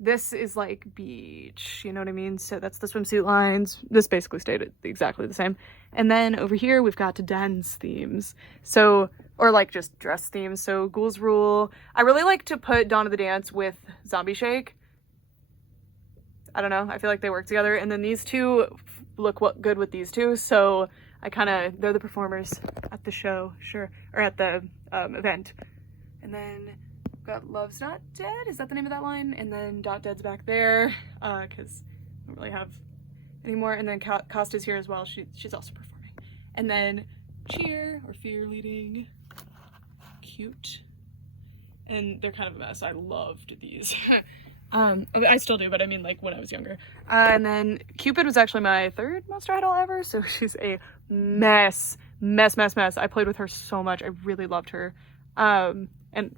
this is like beach, you know what I mean? So that's the swimsuit lines. This basically stayed exactly the same. And then over here we've got dance themes. So, or like just dress themes. So Ghouls Rule. I really like to put Dawn of the Dance with Zombie Shake. I don't know, I feel like they work together. And then these two look good with these two. So they're the performers at the show, sure, or at the event. And then we've got Love's Not Dead, is that the name of that line? And then Dot Dead's back there, because I don't really have any more. And then Costa's here as well, she's also performing. And then Cheer, or Fear Leading, cute. And they're kind of a mess, I loved these. I still do, but I mean like when I was younger. And then Cupid was actually my 3rd Monster Idol ever, so she's a mess. I played with her so much, I really loved her. And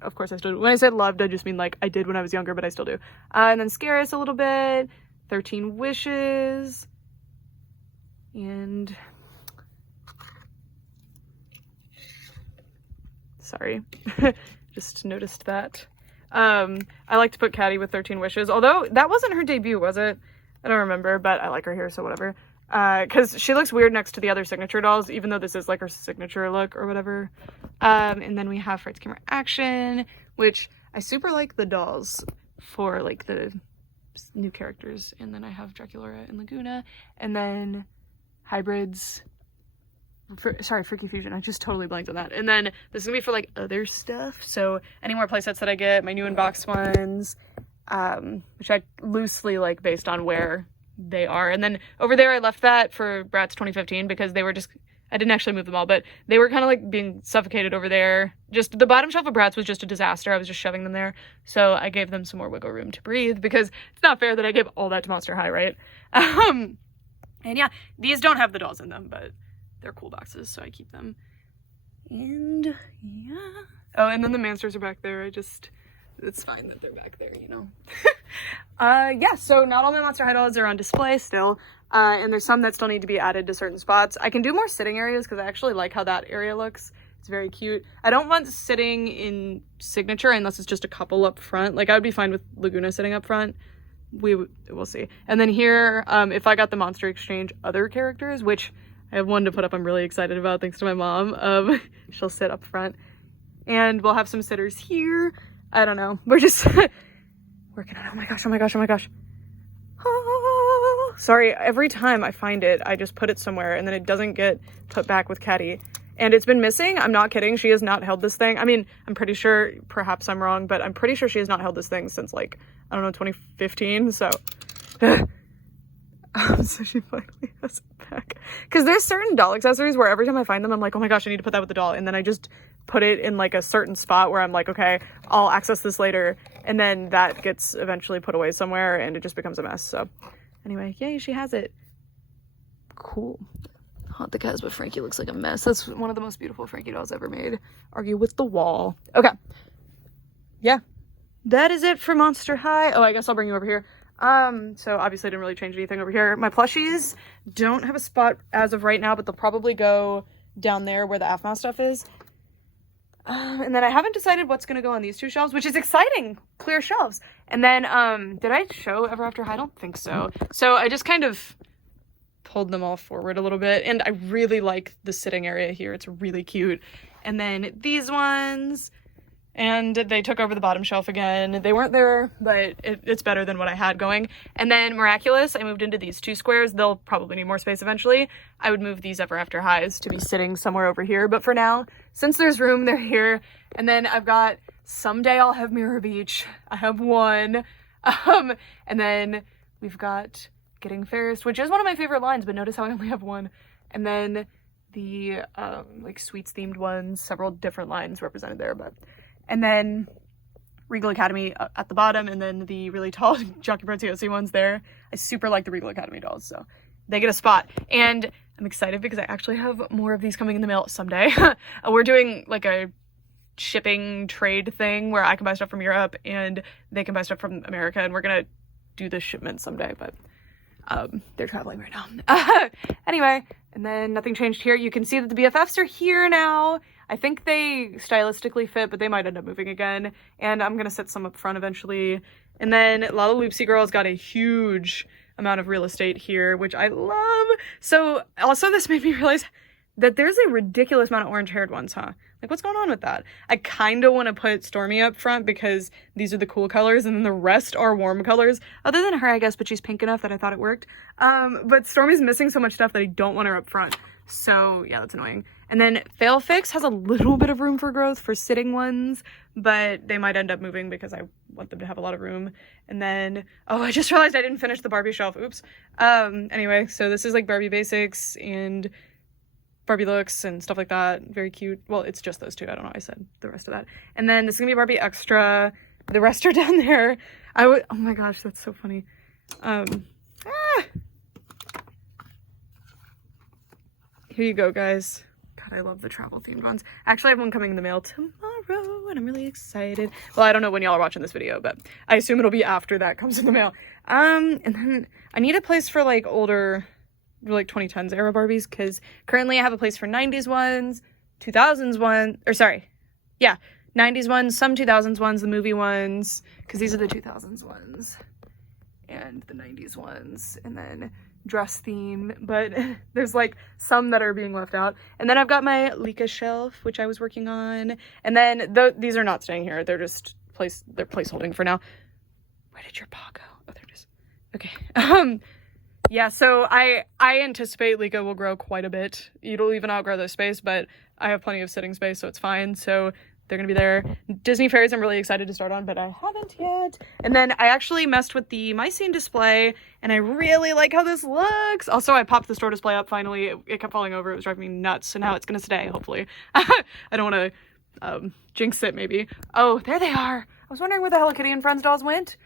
of course I still do. When I said loved, I just mean like I did when I was younger, but I still do. And then Scare Us a little bit, 13 Wishes, and sorry, just noticed that. I like to put Caddy with 13 Wishes, although that wasn't her debut, was it? I don't remember, but I like her here, so whatever. Because she looks weird next to the other signature dolls, even though this is like her signature look or whatever. And then we have Frights Camera Action, which I super like the dolls for like the new characters. And then I have Dracula and Laguna, and then Hybrids. Freaky Fusion, I just totally blanked on that. And then this is gonna be for like other stuff, so any more playsets that I get, my new in-box ones, which I loosely like based on where they are. And then over there I left that for Bratz 2015 because they were just, I didn't actually move them all, but they were kind of like being suffocated over there. Just the bottom shelf of Bratz was just a disaster. I was just shoving them there, so I gave them some more wiggle room to breathe because it's not fair that I gave all that to Monster High, right? And yeah, these don't have the dolls in them, but they're cool boxes, so I keep them. And yeah. Oh, and then the Mansters are back there. It's fine that they're back there, you know. Yeah, so not all my Monster High dolls are on display still. And there's some that still need to be added to certain spots. I can do more sitting areas because I actually like how that area looks. It's very cute. I don't want sitting in signature unless it's just a couple up front. Like, I would be fine with Laguna sitting up front. We'll see. And then here, if I got the Monster Exchange other characters, which I have one to put up I'm really excited about thanks to my mom. She'll sit up front. And we'll have some sitters here. I don't know. We're just working on it. Oh my gosh, oh my gosh, oh my gosh. Oh, sorry, every time I find it, I just put it somewhere and then it doesn't get put back with Caddy. And it's been missing. I'm not kidding. She has not held this thing. I mean, I'm pretty sure, perhaps I'm wrong, but I'm pretty sure she has not held this thing since, like, I don't know, 2015. So, so she finally has it back. Because there's certain doll accessories where every time I find them, I'm like, oh my gosh, I need to put that with the doll. And then I just put it in, like, a certain spot where I'm like, okay, I'll access this later. And then that gets eventually put away somewhere and it just becomes a mess. So, anyway, yay, she has it. Cool. Haunt the Casbah Frankie looks like a mess. That's one of the most beautiful Frankie dolls ever made. Argue with the wall. Okay. Yeah. That is it for Monster High. Oh, I guess I'll bring you over here. So obviously I didn't really change anything over here. My plushies don't have a spot as of right now, but they'll probably go down there where the AFMA stuff is. And then I haven't decided what's going to go on these two shelves, which is exciting. Clear shelves. And then, did I show Ever After High? I don't think so. So I just kind of pulled them all forward a little bit, and I really like the sitting area here. It's really cute. And then these ones, and they took over the bottom shelf again. They weren't there, but it's better than what I had going. And then Miraculous, I moved into these two squares. They'll probably need more space eventually. I would move these Ever After Highs to be sitting somewhere over here, but for now, since there's room, they're here. And then I've got Someday I'll Have Mirror Beach. I have one. And then we've got Getting Ferris, which is one of my favorite lines, but notice how I only have one. And then the like sweets themed ones, several different lines represented there, but and then Regal Academy at the bottom, and then the really tall Jockey Preziosi ones there. I super like the Regal Academy dolls, so they get a spot. And I'm excited because I actually have more of these coming in the mail someday. We're doing like a shipping trade thing where I can buy stuff from Europe and they can buy stuff from America, and we're gonna do the shipment someday, but they're traveling right now. Anyway, and then nothing changed here. You can see that the BFFs are here now. I think they stylistically fit, but they might end up moving again. And I'm gonna set some up front eventually. And then Lala Loopsy Girl's got a huge amount of real estate here, which I love. So also this made me realize that there's a ridiculous amount of orange-haired ones, huh? Like, what's going on with that? I kind of want to put Stormy up front because these are the cool colors, and then the rest are warm colors. Other than her, I guess, but she's pink enough that I thought it worked. But Stormy's missing so much stuff that I don't want her up front. So, yeah, that's annoying. And then Fail Fix has a little bit of room for growth for sitting ones, but they might end up moving because I want them to have a lot of room. And then, oh, I just realized I didn't finish the Barbie shelf. Oops. Anyway, so this is like Barbie Basics and Barbie Looks and stuff like that. Very cute. Well, it's just those two. I don't know why I said the rest of that. And then this is gonna be Barbie Extra. The rest are down there. Oh my gosh, that's so funny. Here you go, guys. God, I love the travel themed ones. Actually, I have one coming in the mail tomorrow, and I'm really excited. Well, I don't know when y'all are watching this video, but I assume it'll be after that comes in the mail. And then I need a place for like older, like 2010s era Barbies, because currently I have a place for 90s ones, 2000s ones, or sorry, yeah, 90s ones, some 2000s ones, the movie ones, because these are the 2000s ones, and the 90s ones, and then dress theme, but there's like some that are being left out. And then I've got my Lika shelf, which I was working on, and then these are not staying here, they're just they're placeholding for now. Where did your paw go? Oh, there it is. Okay. Yeah, so I anticipate Lika will grow quite a bit. It'll even outgrow the space, but I have plenty of sitting space, so it's fine. So they're gonna be there. Disney Fairies I'm really excited to start on, but I haven't yet. And then I actually messed with the My Scene display, and I really like how this looks. Also, I popped the store display up finally. It kept falling over. It was driving me nuts, so now it's gonna stay, hopefully. I don't want to jinx it, maybe. Oh, there they are. I was wondering where the Hello Kitty and Friends dolls went.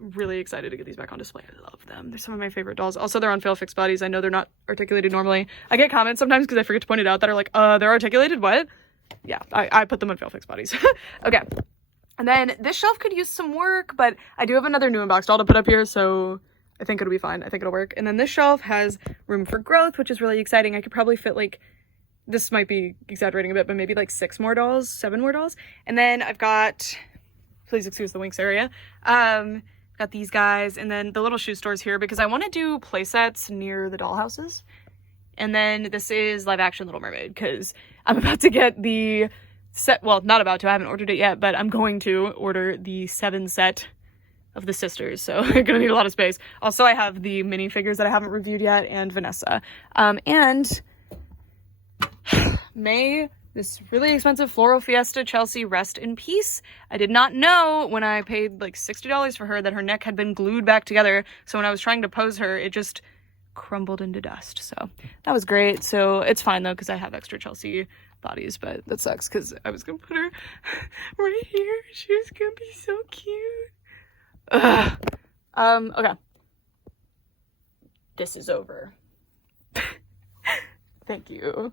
Really excited to get these back on display. I love them. They're some of my favorite dolls. Also, they're on Fail Fix bodies. I know they're not articulated normally. I get comments sometimes because I forget to point it out that are like, they're articulated? What? Yeah, I put them on Fail Fix bodies. Okay. And then this shelf could use some work, but I do have another new unboxed doll to put up here, so I think it'll be fine. I think it'll work. And then this shelf has room for growth, which is really exciting. I could probably fit like this might be exaggerating a bit, but maybe like 6 more dolls, 7 more dolls. And then I've got, please excuse the winks area, got these guys, and then the little shoe stores here because I want to do play sets near the dollhouses. And then this is live action Little Mermaid because I'm about to get the set, well, not about to, I haven't ordered it yet, but I'm going to order the 7 set of the sisters, so I'm gonna need a lot of space. Also, I have the minifigures that I haven't reviewed yet, and Vanessa. And may this really expensive Floral Fiesta Chelsea rest in peace. I did not know when I paid like $60 for her that her neck had been glued back together, so when I was trying to pose her, it just crumbled into dust. So that was great. So it's fine though, because I have extra Chelsea bodies, but that sucks because I was gonna put her right here. She was gonna be so cute. Ugh. Okay. This is over. Thank you.